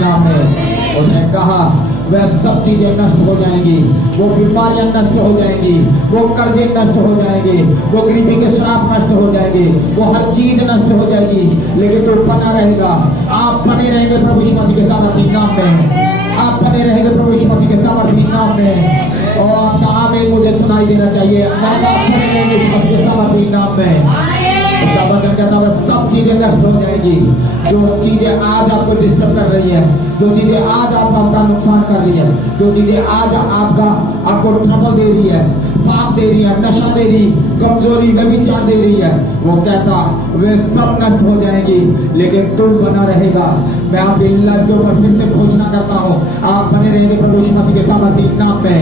नाम में। उसने कहा वह सब चीजें नष्ट हो जाएंगी, वो बीमारियां नष्ट हो जाएंगी, वो कर्जे नष्ट हो जाएंगे, वो गरीबी के श्राप नष्ट हो जाएंगे, वो हर चीज नष्ट हो जाएगी, लेकिन तो बना रहेगा। आप बने रहेंगे प्रभु यीशु मसीह के सामर्थी नाम में। आप बने रहेंगे प्रभु यीशु मसीह के सामर्थी नाम में। और आपका आमीन मुझे सुनाई देना चाहिए। आप बने रहेंगे यीशु मसीह के सामर्थी नाम में। उसका वचन कहता है सब चीजें नष्ट हो जाएगी। जो चीजें आज आपको डिस्टर्ब कर रही है, जो चीजें आज आपका नुकसान कर रही है, जो चीजें आज आपको ट्रबल दे रही है, पाप दे रही है, नशा दे रही, कमजोरी व्यभिचार दे रही है, वो कहता वे सब नष्ट हो जाएंगी, लेकिन तू बना रहेगा। मैं आपके लाइफ के ऊपर फिर से घोषणा करता हूँ, आप बने रहेंगे प्रभु यीशु मसीह के सामर्थी नाम में।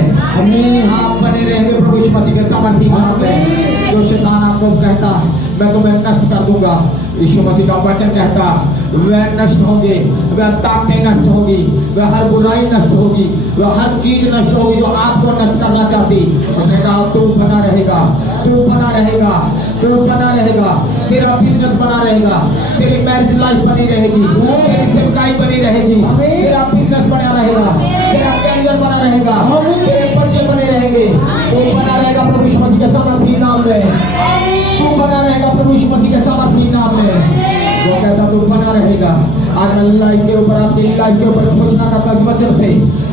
आप बने रहेंगे प्रभु यीशु मसीह के सामर्थी नाम में। जो शैतान आपको कहता मैं तुम्हें नष्ट कर दूंगा, यीशु मसीह का वचन कहता वह नष्ट होंगे, वह ताकतें नष्ट होगी, वह हर बुराई नष्ट होगी, वह हर चीज नष्ट होगी जो आपको नष्ट करना चाहती। उसने कहा तू बना रहेगा, तू बना रहेगा, तू बना रहेगा, तेरा बिजनेस बना रहेगा, तेरी मैरिज लाइफ बनी रहेगी, तेरी सेवकाई बनी रहेगी, तेरा बिजनेस बना रहेगा, तेरा कैरियर बना रहेगा, तेरे बच्चे बने रहेंगे, तू बना रहेगा प्रभु यीशु मसीह के सामर्थी नाम में। तू बना रहेगा प्रभु यीशु मसीह के सामर्थी नाम में। वो कहता तू बना रहेगा। आज मैं लाइफ के ऊपर, आपकी लाइफ के ऊपर घोषणा करता इस वचन से,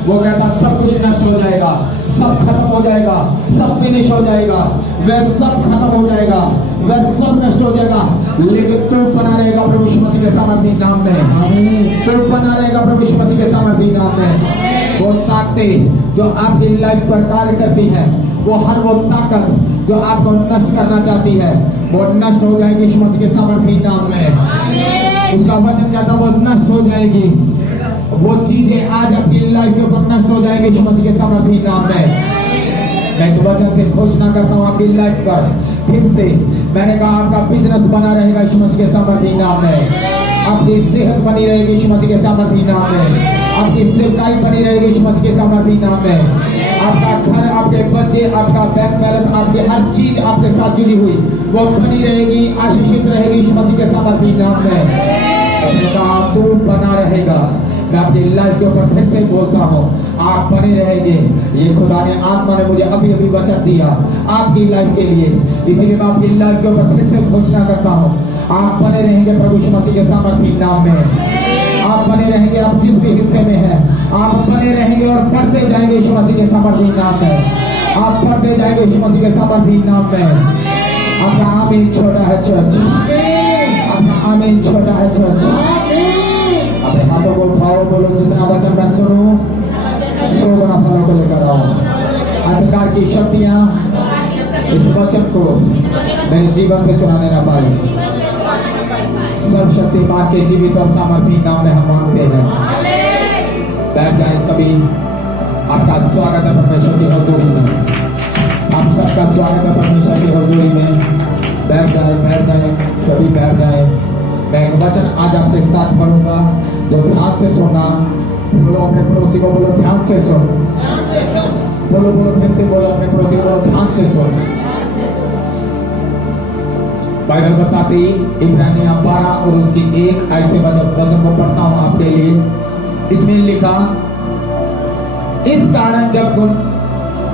वो कहता सब कुछ नष्ट हो जाएगा, सब खत्म हो जाएगा, सब फिनिश हो जाएगा, वह सब खत्म हो जाएगा, वह सब नष्ट हो जाएगा, लेकिन तू बना रहेगा प्रभु यीशु मसीह के सामर्थी नाम में। तू बना रहेगा प्रभु यीशु मसीह के सामर्थी नाम में। वो ताकतें जो आपकी लाइफ पर कार्य करती है, वो हर वो ताकत जो आपको नष्ट करना चाहती है, वो नष्ट हो जाएगी यीशु मसीह के सामर्थी नाम में। उसका वचन कहता वो नष्ट हो जाएगी, वो चीजें आज आपकी लाइफ के ऊपर नष्ट हो जाएंगी यीशु मसीह के सामर्थी नाम में। मैं इस वचन से घोषणा करता हूँ आपकी लाइफ पर फिर से। मैंने कहा आपका बिजनेस बना रहेगा यीशु मसीह के सामर्थी नाम में, आपकी सेहत बनी रहेगी यीशु मसीह के सामर्थी नाम में, आपकी सेवकाई बनी रहेगी यीशु मसीह के सामर्थी नाम में, आपका घर, आपके बच्चे, आपका बैंक बैलेंस, आपकी हर चीज आपके साथ जुड़ी हुई वो बनी रहेगी, आशीषित रहेगी यीशु मसीह के सामर्थी नाम में। कहा तू बना रहेगा। मैं अपनी लाइफ के ऊपर फिर से बोलता हूँ आप बने रहेंगे। ये खुदा ने, आत्मा ने मुझे अभी अभी वचन दिया आपकी लाइफ के लिए, इसीलिए मैं आपकी लाइफ के ऊपर फिर से घोषणा करता हूँ आप बने रहेंगे प्रभु यीशु मसीह के सामर्थी नाम में। आप बने रहेंगे, आप जिस भी हिस्से में हैं आप बने रहेंगे और बढ़ते जाएंगे यीशु मसीह के सामर्थी नाम में। आप बढ़ते जाएंगे यीशु मसीह के सामर्थी नाम में। आपका आमीन छोटा है चर्च, आपका आमीन छोटा है चर्च। अपने हाथों को उठाओ, बोलो जितना वचन मैं सुनूं 100 गुना फलों को लेकर आओ। अंधकार की शक्तियां इस वचन को मेरे जीवन से चुराने न पाए। सर्वशक्तिमान के जीवित और सामर्थी नाम में हम मांगते हैं। बैठ जाए सभी। आपका स्वागत है परमेश्वर की हजूरी में। आप सबका स्वागत है परमेश्वर की हजूरी में। बैठ जाए सभी बैठ जाए। मैं एक वचन आज आपके साथ पढ़ूंगा जो ध्यान से सुनना। बोलो अपने पड़ोसी को, बोलो ध्यान से सुन। बोलो फिर से बोलो अपने पड़ोसी को, ध्यान से सुन। बाइबल बताती इब्रानिया 12 और उसकी 1 ऐसे वचन को पढ़ता हूं आपके लिए। इसमें लिखा, इस कारण जब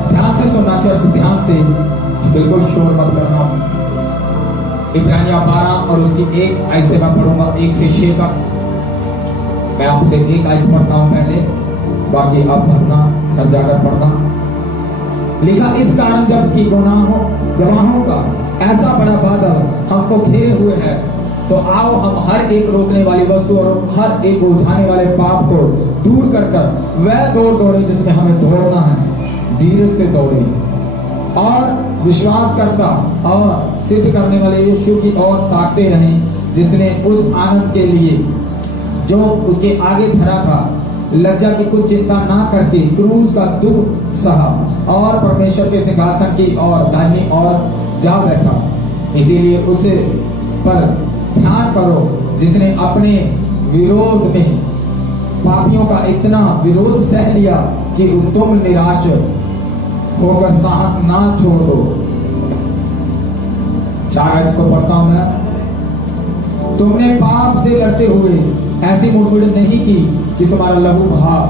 ध्यान से सुनना चर्च, ध्यान से, बिल्कुल शोर मत करना। इब्रानिया 12 और उसकी 1 ऐसे मैं पढ़ूंगा 1 से 6 तक। मैं आपसे 1 आयत पढ़ता हूं पहले, बाकी आप पढ़ना, घर जाकर पढ़ना। लिखा, इस कारण जब कि गवाहों का ऐसा बड़ा बादल हमको घेरे हुए है, तो आओ हम हर एक रोकने वाली वस्तु और हर एक उलझाने वाले पाप को दूर कर वह दौड़ दौड़े जिसमें हमें दौड़ना है। धीरे से दौड़े और विश्वास करता और सिद्ध करने वाले यीशु की ओर ताकते रहें, जिसने उस आनंद के लिए जो उसके आगे धरा था लज्जा की कुछ चिंता ना करके क्रूस का दुख सहा और परमेश्वर के सिंहासन की ओर दाहिनी ओर जा बैठा। इसीलिए उसे पर ध्यान करो जिसने अपने विरोध में पापियों का इतना विरोध सह लिया कि तुम निराश होकर साहस ना छोड़ दो। 4 को पढ़ता हूं मैं। तुमने पाप से लड़ते हुए ऐसी मुड़मुड़ नहीं की कि तुम्हारा लघु भाव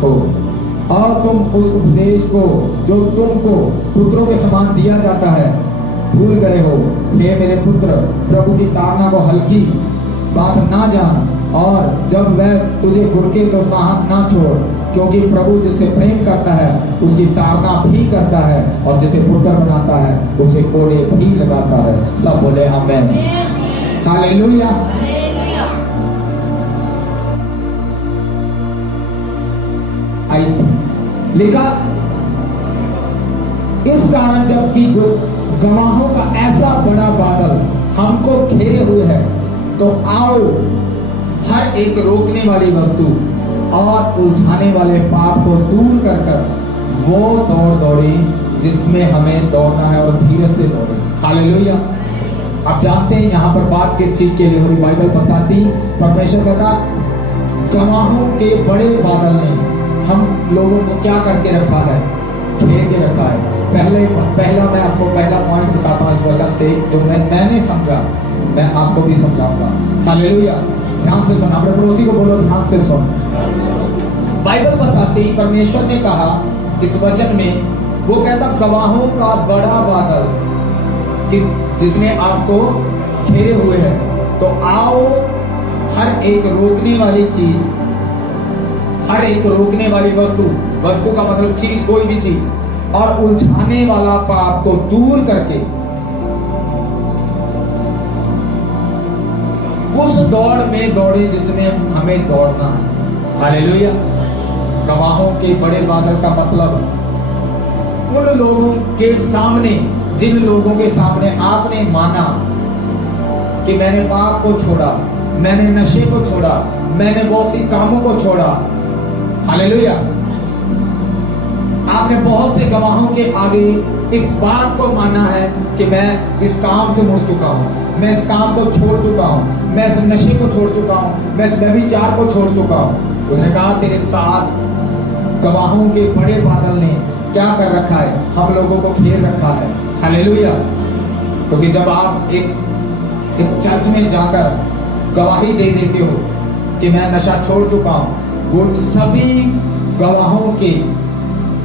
हो, और तुम उस उपदेश को जो तुमको पुत्रों के समान दिया जाता है भूल गए हो। हे मेरे पुत्र, प्रभु की ताड़ना को हल्की बात ना जान, और जब वह तुझे गुरके तो साहस ना छोड़, क्योंकि प्रभु जिसे प्रेम करता है उसकी ताड़ना भी करता है, और जिसे पुत्र बनाता है उसे कोड़े भी लगाता है। सब बोले आमीन, हालेलुया। लिखा, इस कारण जबकि गवाहों का ऐसा बड़ा बादल हमको घेरे हुए है, तो आओ हर एक रोकने वाली वस्तु और उलझाने वाले पाप को दूर कर कर वो दौड़ दौड़े जिसमें हमें दौड़ना है, और धीरज से दौड़े। हालेलुया। आप जानते हैं यहाँ पर बात किस चीज के लिए हो रही? बाइबल बताती, परमेश्वर कहता, गवाहों के बड़े बादल ने हम लोगों को क्या करके रखा है? घेर के रखा है। पहला मैं आपको पहला पॉइंट बताता हूँ इस वचन से, जो मैंने समझा, मैं आपको भी समझाऊंगा। हालेलुया। ध्यान से सुन, अपने पड़ोसी को बोलो ध्यान से सुन। बाइबल बताती, परमेश्वर ने कहा इस वचन में, वो कहता गवाहों का बड़ा बादल जिसने आपको घेरे हुए है, तो आओ हर एक रोकने वाली चीज, हर एक रोकने वाली वस्तु का मतलब चीज, कोई भी चीज, और उलझाने वाला पाप को दूर करके उस दौड़ में दौड़े जिसमें हमें दौड़ना है। हालेलुया। गवाहों के बड़े बादल का मतलब उन लोगों के सामने, जिन लोगों के सामने आपने माना कि मैंने पाप को छोड़ा, मैंने नशे को छोड़ा, मैंने बहुत सी कामों को छोड़ा। हालेलुया। आपने बहुत से गवाहों के आगे इस बात को माना है कि मैं इस काम से मुड़ चुका हूं, मैं इस काम को छोड़ चुका हूं, मैं इस नशे को छोड़ चुका हूं, मैं इस व्यभिचार को छोड़ चुका हूं। उसने कहा तेरे साथ गवाहों के बड़े बादल ने क्या कर रखा है? हम लोगों को घेर रखा है। हालेलुया। क्योंकि जब आप एक चर्च में जाकर गवाही दे देते हो कि मैं नशा छोड़ चुका हूं, वो सभी गवाहों के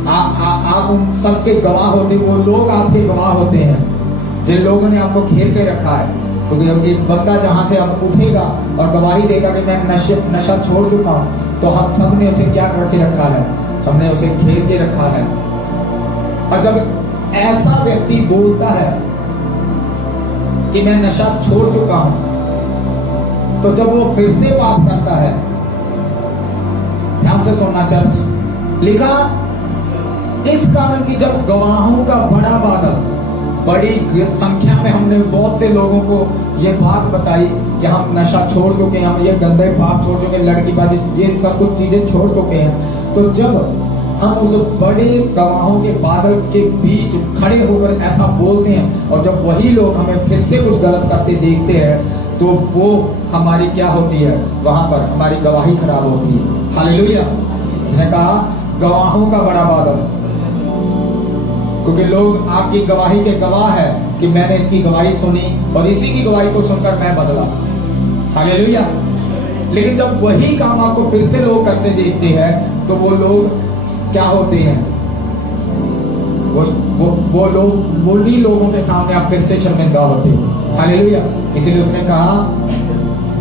आप उन सबके गवाह होते, वो लोग आपके गवाह होते हैं जिन लोगों ने आपको घेर के रखा है। क्योंकि एक बंदा जहां से अब उठेगा और गवाही देगा कि मैं नशा छोड़ चुका हूं, तो हम सब ने उसे क्या करके रखा है? हमने उसे घेर के रखा है। और जब ऐसा व्यक्ति बोलता है कि मैं नशा छोड़ चुका हूं, तो जब वो फिर से पाप करता है, ध्यान से सुनना चर्च, लिखा इस कारण कि जब गवाहों का बड़ा बादल, बड़ी संख्या में हमने बहुत से लोगों को ये बात बताई कि हम नशा छोड़ चुके हैं, हम ये गंदे पाप छोड़ चुके हैं, लड़कीबाजी, ये सब कुछ चीजें छोड़ चुके हैं। तो जब हम उस बड़े गवाहों के बादल के बीच खड़े होकर ऐसा बोलते हैं, और जब वही लोग हमें फिर से कुछ गलत करते देखते हैं, तो वो हमारी क्या होती है? वहां पर हमारी गवाही खराब होती है। हालेलुया। उसने कहा गवाहों का बड़ा बादल, क्योंकि लोग आपकी गवाही के गवाह है कि मैंने इसकी गवाही सुनी और इसी की गवाही को सुनकर मैं बदला। हालेलुया। लेकिन जब वही काम आपको फिर से लोग करते देखते हैं, तो वो लोग क्या होते हैं? वो लोग, उन्हीं लोगों के सामने आप फिर से शर्मिंदा होते हैं। हालेलुया। इसलिए उसने कहा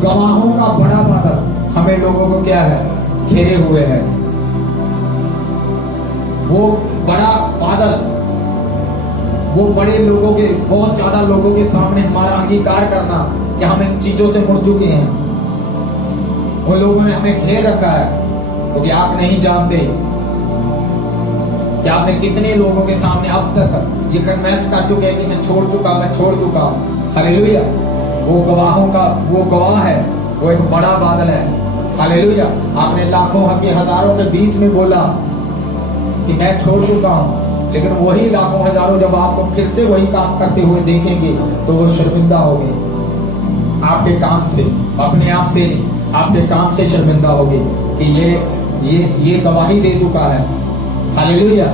गवाहों का बड़ा बादल हमें लोगों को क्या है? घेरे हुए है। वो बड़ा बादल, वो बड़े लोगों के, बहुत ज्यादा लोगों के सामने हमारा अंगीकार करना कि हम इन चीजों से मुड़ चुके हैं, उन लोगों ने हमें घेर रखा है। क्योंकि आप नहीं जानते कि आपने कितने लोगों के सामने अब तक ये कन्फेस कर चुके हैं कि मैं छोड़ चुका हूं। हालेलुया। वो गवाहों का वो गवाह है, वो एक बड़ा बादल है। हालेलुया। आपने लाखों के हजारों के बीच में बोला कि मैं छोड़ चुका हूं, लेकिन वही लाखों हजारों जब आपको फिर से वही काम करते हुए देखेंगे, तो वो शर्मिंदा होंगे आपके काम से, अपने आप से नहीं, आपके काम से शर्मिंदा होंगे कि ये गवाही दे चुका है। हालेलुया।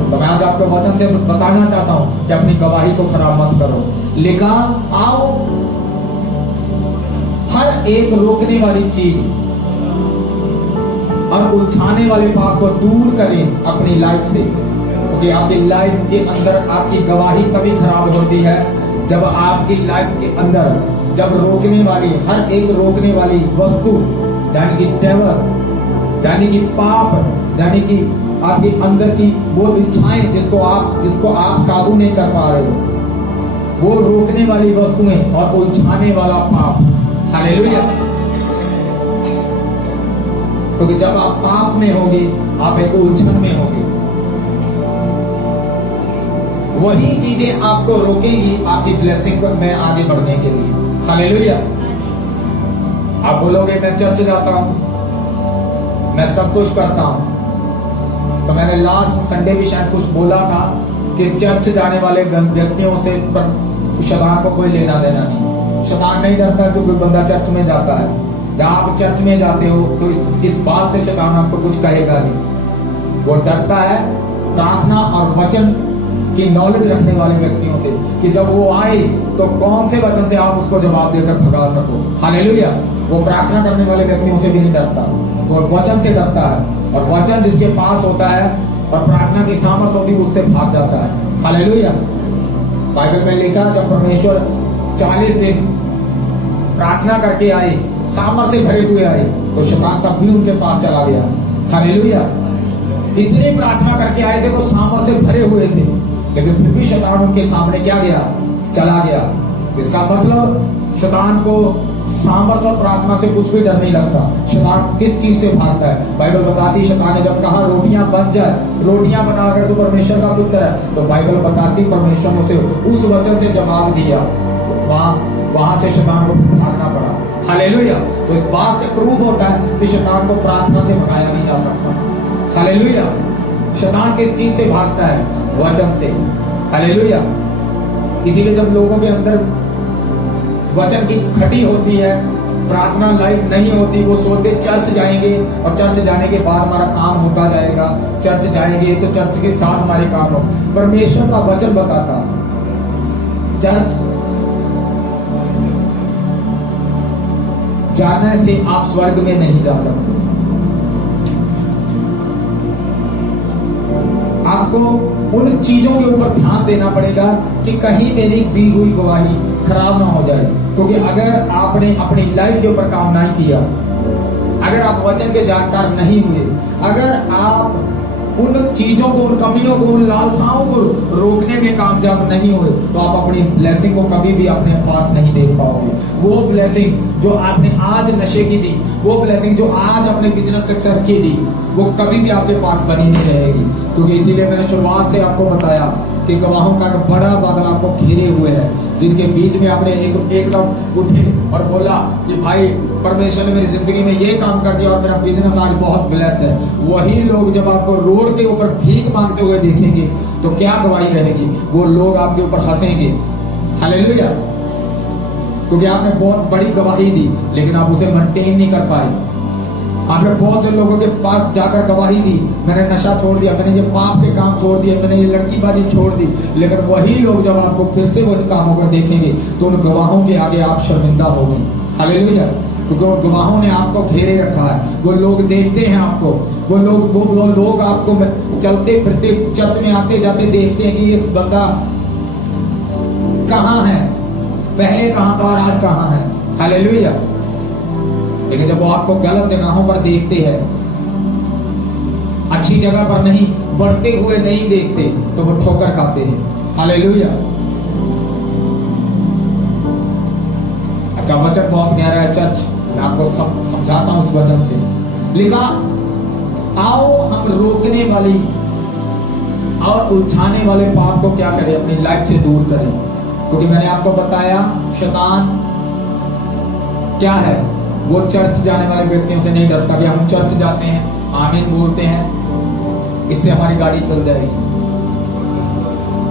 तो मैं आज आपको वचन से बताना चाहता हूं कि अपनी गवाही को खराब मत करो। लिखा आओ हर एक रोकने वाली चीज और उलझाने वाले पाप को दूर करें अपनी लाइफ से, क्योंकि आपकी लाइफ के अंदर आपकी गवाही तभी खराब होती है जब आपकी लाइफ के अंदर जब रोकने वाली हर एक रोकने वाली वस्तु यानी कि डेविल यानी कि पाप यानी कि आपके अंदर की वो इच्छाएं जिसको आप काबू नहीं कर पा रहे हो, वो रोकने वाली वस्तुएं और उलझाने वाला पाप। हालेलुया। क्योंकि जब आप पाप में होगे आप एक उलझन में होगे, वही चीजें आपको रोकेंगी आपकी ब्लेसिंग में आगे बढ़ने के लिए। हालेलुया। आप बोलोगे मैं चर्च जाता हूं, मैं सब कुछ करता हूं, तो मैंने लास्ट संडे भी शायद कुछ बोला था कि चर्च जाने वाले व्यक्तियों से शैतान को कोई लेना देना नहीं। शैतान नहीं डरता कि कोई बंदा चर्च में जाता है, जब आप चर्च में जाते हो तो इस बात से शैतान आपको कुछ कहेगा नहीं। वो डरता है प्रार्थना और वचन की नॉलेज रखने वाले व्यक्तियों से, कि जब वो आए तो कौन से वचन से आप उसको जवाब देकर भगा सको। हालेलुया। वो प्रार्थना करने वाले व्यक्तियों से भी नहीं डरता, वो वचन से डरता है, और वचन जिसके पास होता है और प्रार्थना की सामर्थ होती है उससे भाग जाता है। हालेलुया। बाइबल में लिखा जब परमेश्वर 40 दिन प्रार्थना करके आए, सामर्थ से भरे हुए आए, तो शैतान तब भी उनके पास चला गया। हालेलुया। इतनी प्रार्थना करके आए थे, वो सामर्थ से भरे हुए थे, लेकिन फिर भी शैतान उनके सामने क्या गया, चला गया। इसका मतलब शैतान को सामर्थ और प्रार्थना से कुछ भी डर नहीं लगता। शैतान किस चीज से भागता है? बाइबल बताती है शैतान ने जब कहा रोटियां बन जाए, रोटियां बनाकर तो परमेश्वर का पुत्र है, तो बाइबल बताती परमेश्वर ने उसे उस वचन से जवाब दिया, वहां से शैतान को भागना पड़ा। हालेलुया। तो इस बात से प्रूव होता है कि शैतान को प्रार्थना से भगाया नहीं जा सकता। हालेलुया। शैतान किस चीज से भागता है? वचन से। हालेलुया। इसीलिए जब लोगों के अंदर वचन की खटी होती है, प्रार्थना लाइफ नहीं होती, वो सोचते चर्च जाएंगे और चर्च जाने के बाद हमारा काम होता जाएगा, चर्च जाएंगे तो चर्च के साथ हमारे काम हो। परमेश्वर का वचन बताता चर्च जाने से आप स्वर्ग में नहीं जा सकते। आपको उन चीजों के ऊपर ध्यान देना पड़ेगा कि कहीं मेरी दी हुई गवाही खराब ना हो जाए, क्योंकि अगर आपने अपनी लाइफ के ऊपर काम नहीं किया, अगर आप वचन के जानकार नहीं हुए, अगर आप उन चीजों को, उन कमियों को, उन लालसाओं को रोकने में कामयाब नहीं हुए, तो आप अपनी ब्लेसिंग को कभी भी अपने पास नहीं देख पाओगे। वो ब्लेसिंग जो आपने आज नशे की दी, वो ब्लेसिंग जो आज अपने बिजनेस सक्सेस की दी, वो कभी भी आपके पास बनी नहीं रहेगी। क्योंकि इसीलिए मैंने शुरुआत से आपको बताया कि गवाहों का बड़ा बादल आपको घेरे हुए है, जिनके बीच में आपने एकदम उठे और बोला कि भाई परमेश्वर ने मेरी जिंदगी में ये काम कर दिया और मेरा बिजनेस आज बहुत ब्लेस है। वही लोग जब आपको रोड के ऊपर भीख मांगते हुए देखेंगे तो क्या गवाही रहेगी? वो लोग आपके ऊपर हंसेंगे। हालेलुया। क्योंकि आपने बहुत बड़ी गवाही दी, लेकिन आप उसे मेंटेन नहीं कर पाए। आपने बहुत से लोगों के पास जाकर गवाही दी, मैंने नशा छोड़ दिया, मैंने ये पाप के काम छोड़ दिए, मैंने ये लड़कीबाजी छोड़ दी, लेकिन वही लोग जब आपको फिर से वही कामों को देखेंगे तो उन गवाहों के आगे आप शर्मिंदा होंगे। हालेलुया। क्योंकि वो गवाहों ने आपको घेरे रखा है, वो लोग देखते हैं आपको, वो लोग आपको चलते फिरते चर्च में आते जाते देखते हैं कि ये बंदा कहाँ है, पहले कहाँ था और आज कहाँ है। हालेलुया। लेकिन जब वो आपको गलत जगहों पर देखते हैं, अच्छी जगह पर नहीं, बढ़ते हुए नहीं देखते, तो वो ठोकर खाते हैं। हालेलुया। आज का वचन बहुत गहरा है चर्च, मैं आपको समझाता हूं इस वचन से। लिखा आओ हम रोकने वाली और उलझाने वाले पाप को क्या करें, अपनी लाइफ से दूर करें। क्योंकि मैंने आपको बताया शैतान क्या है, वो चर्च जाने वाले व्यक्तियों से नहीं डरता कि हम चर्च जाते हैं, आमीन बोलते हैं, इससे हमारी गाड़ी चल जाएगी।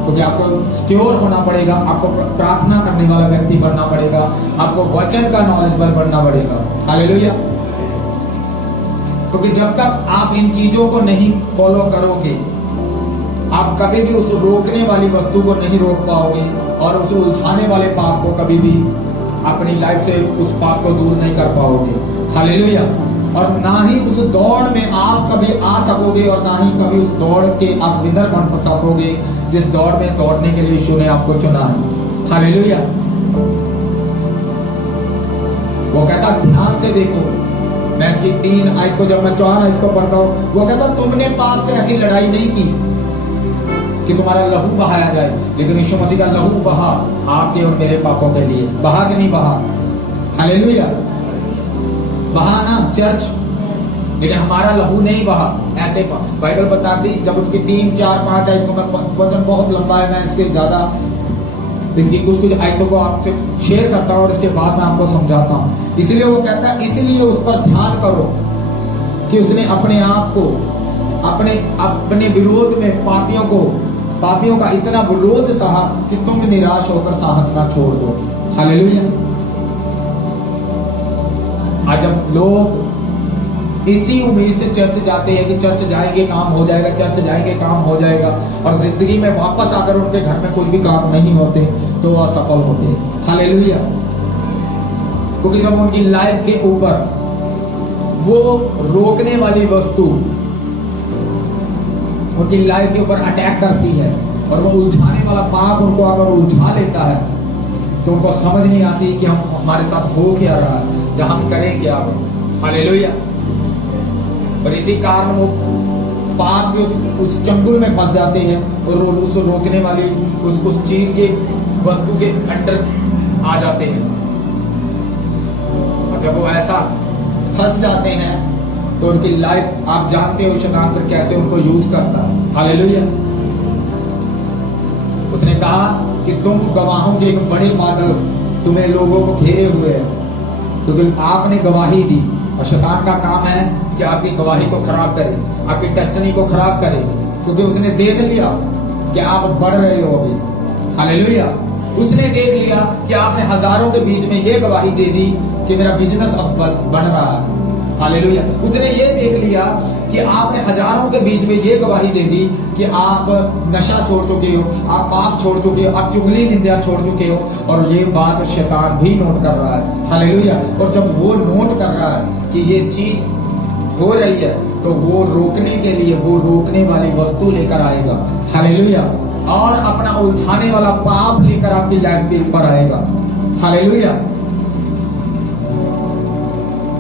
क्योंकि आपको सिक्योर होना पड़ेगा, आपको प्रार्थना करने वाला व्यक्ति बनना पड़ेगा, आपको वचन का नॉलेजेबल बनना पड़ेगा। हालेलुया। क्योंकि जब तक आप इन चीजों को नहीं फॉलो करोगे, आप कभी भी उस रोकने वाली वस्तु को नहीं रोक पाओगे और उस उलझाने वाले पाप को कभी भी अपनी लाइफ से उस पाप को दूर नहीं कर पाओगे। हालेलुया। और ना ही उस दौड़ में आप कभी आ सकोगे और ना ही कभी उस दौड़ के आप विनर बन सकोगे जिस दौड़ में दौड़ने के लिए यीशु ने आपको चुना है। हालेलुया। वो कहता ध्यान से देखो, मैं इसकी 3 आयत को जब मैं 4 आयत को पढ़ता हूँ, वो कहता तुमने पाप से ऐसी लड़ाई नहीं की कि तुम्हारा लहू बहाया जाए, लेकिन यीशु मसीह का लहू बहा आपके और मेरे पापों के लिए। बहा कि नहीं बहा? हालेलुया। बहा ना चर्च, लेकिन हमारा लहू नहीं बहा। ऐसे बाइबल बताती, जब उसकी 3, 4, 5 आयतों में, वचन बहुत लंबा है, मैं इसके ज्यादा इसकी कुछ आयतों को आपसे शेयर करता हूँ और इसके बाद मैं आपको समझाता हूँ। इसलिए वो कहता है, इसलिए उस पर ध्यान करो कि उसने अपने आप को अपने विरोध में पापियों का इतना विरोध सहा कि तुम निराश होकर साहस ना छोड़ दो। हालेलुया। आज जब लोग इसी उम्मीद से चर्च जाते हैं कि चर्च जाएंगे काम हो जाएगा, चर्च जाएंगे काम हो जाएगा, और जिंदगी में वापस आकर उनके घर में कोई भी काम नहीं होते तो वो असफल होते हैं। हालेलुया। क्योंकि जब उनकी लाइफ के ऊपर वो रोकने वाली वस्तु उनकी लाइफ के ऊपर अटैक करती है और वो उलझाने वाला पाप उनको अगर उलझा लेता है तो उनको समझ नहीं आती कि हमारे साथ हो क्या रहा है, या हम करें क्या। हालेलुया। और इसी कारण वो पाप के उस चंगुल में फंस जाते हैं और उस रोकने वाली उस चीज के वस्तु के अंडर आ जाते हैं। और जब वो ऐसा फंस जाते हैं तो उनकी लाइफ, आप जानते हो शैतान पर कैसे उनको यूज करता है। हालेलुया। उसने कहा कि तुम गवाहों के एक बड़े बादल तुम्हें लोगों को घेरे हुए है, क्योंकि आपने गवाही दी। और शैतान का काम है कि आपकी गवाही को खराब करे, आपकी डेस्टिनी को खराब करे, क्योंकि उसने देख लिया कि आप बढ़ रहे हो अभी। हालेलुया। उसने देख लिया कि आपने हजारों के बीच में ये गवाही दे दी कि मेरा बिजनेस अब बढ़ रहा है। हालेलुया। उसने ये देख लिया कि आपने हजारों के बीच में ये गवाही दे दी कि आप नशा छोड़ चुके हो, आप पाप छोड़ चुके हो, आप चुगली निंदा छोड़ चुके हो, और ये बात शैतान भी नोट कर रहा है। हालेलुया। और जब वो नोट कर रहा है कि ये चीज हो रही है तो वो रोकने के लिए वो रोकने वाली वस्तु लेकर आएगा। हालेलुया। और अपना उलझाने वाला पाप लेकर आपकी लाइफ के ऊपर आएगा। हालेलुया।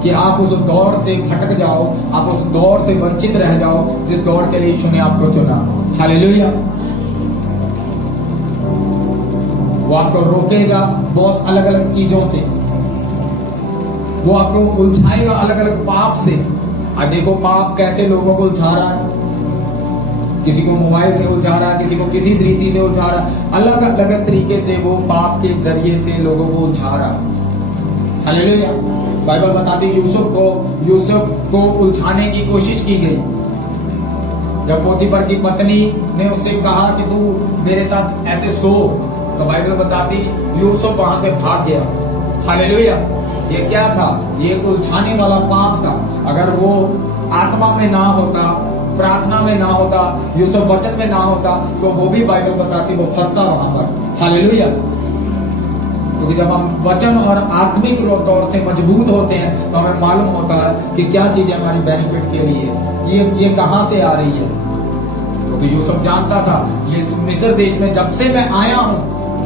कि आप उस दौड़ से भटक जाओ, आप उस दौड़ से वंचित रह जाओ जिस दौड़ के लिए यीशु ने आपको चुना। हालेलुया। वो आपको रोकेगा बहुत अलग अलग चीजों से, वो आपको उलझाएगा अलग अलग पाप से। आज देखो पाप कैसे लोगों को उलझा रहा है, किसी को मोबाइल से उलझा रहा है, किसी को किसी रीति से उलझा रहा है, अलग अलग तरीके से वो पाप के जरिए से लोगों को उलझा रहा है। हालेलुया। बाइबल बताती यूसुफ को उलझाने की कोशिश की गई। जब पोतीफर की पत्नी ने उससे कहा कि तू मेरे साथ ऐसे सो, तो बाइबल बताती यूसुफ वहां से भाग गया। हालेलुया। ये क्या था? ये एक उलझाने वाला पाप था। अगर वो आत्मा में ना होता, प्रार्थना में ना होता, यूसुफ वचन में ना होता, तो वो भी बाइबल बताती वो फंसता वहां पर। हालेलुया। क्योंकि जब हम वचन और आत्मिक तौर से मजबूत होते हैं तो हमें मालूम होता है कि क्या चीजें हमारी बेनिफिट के लिए, ये कहां से आ रही है। क्योंकि यूसुफ जानता था ये मिस्र देश में जब से मैं आया हूं,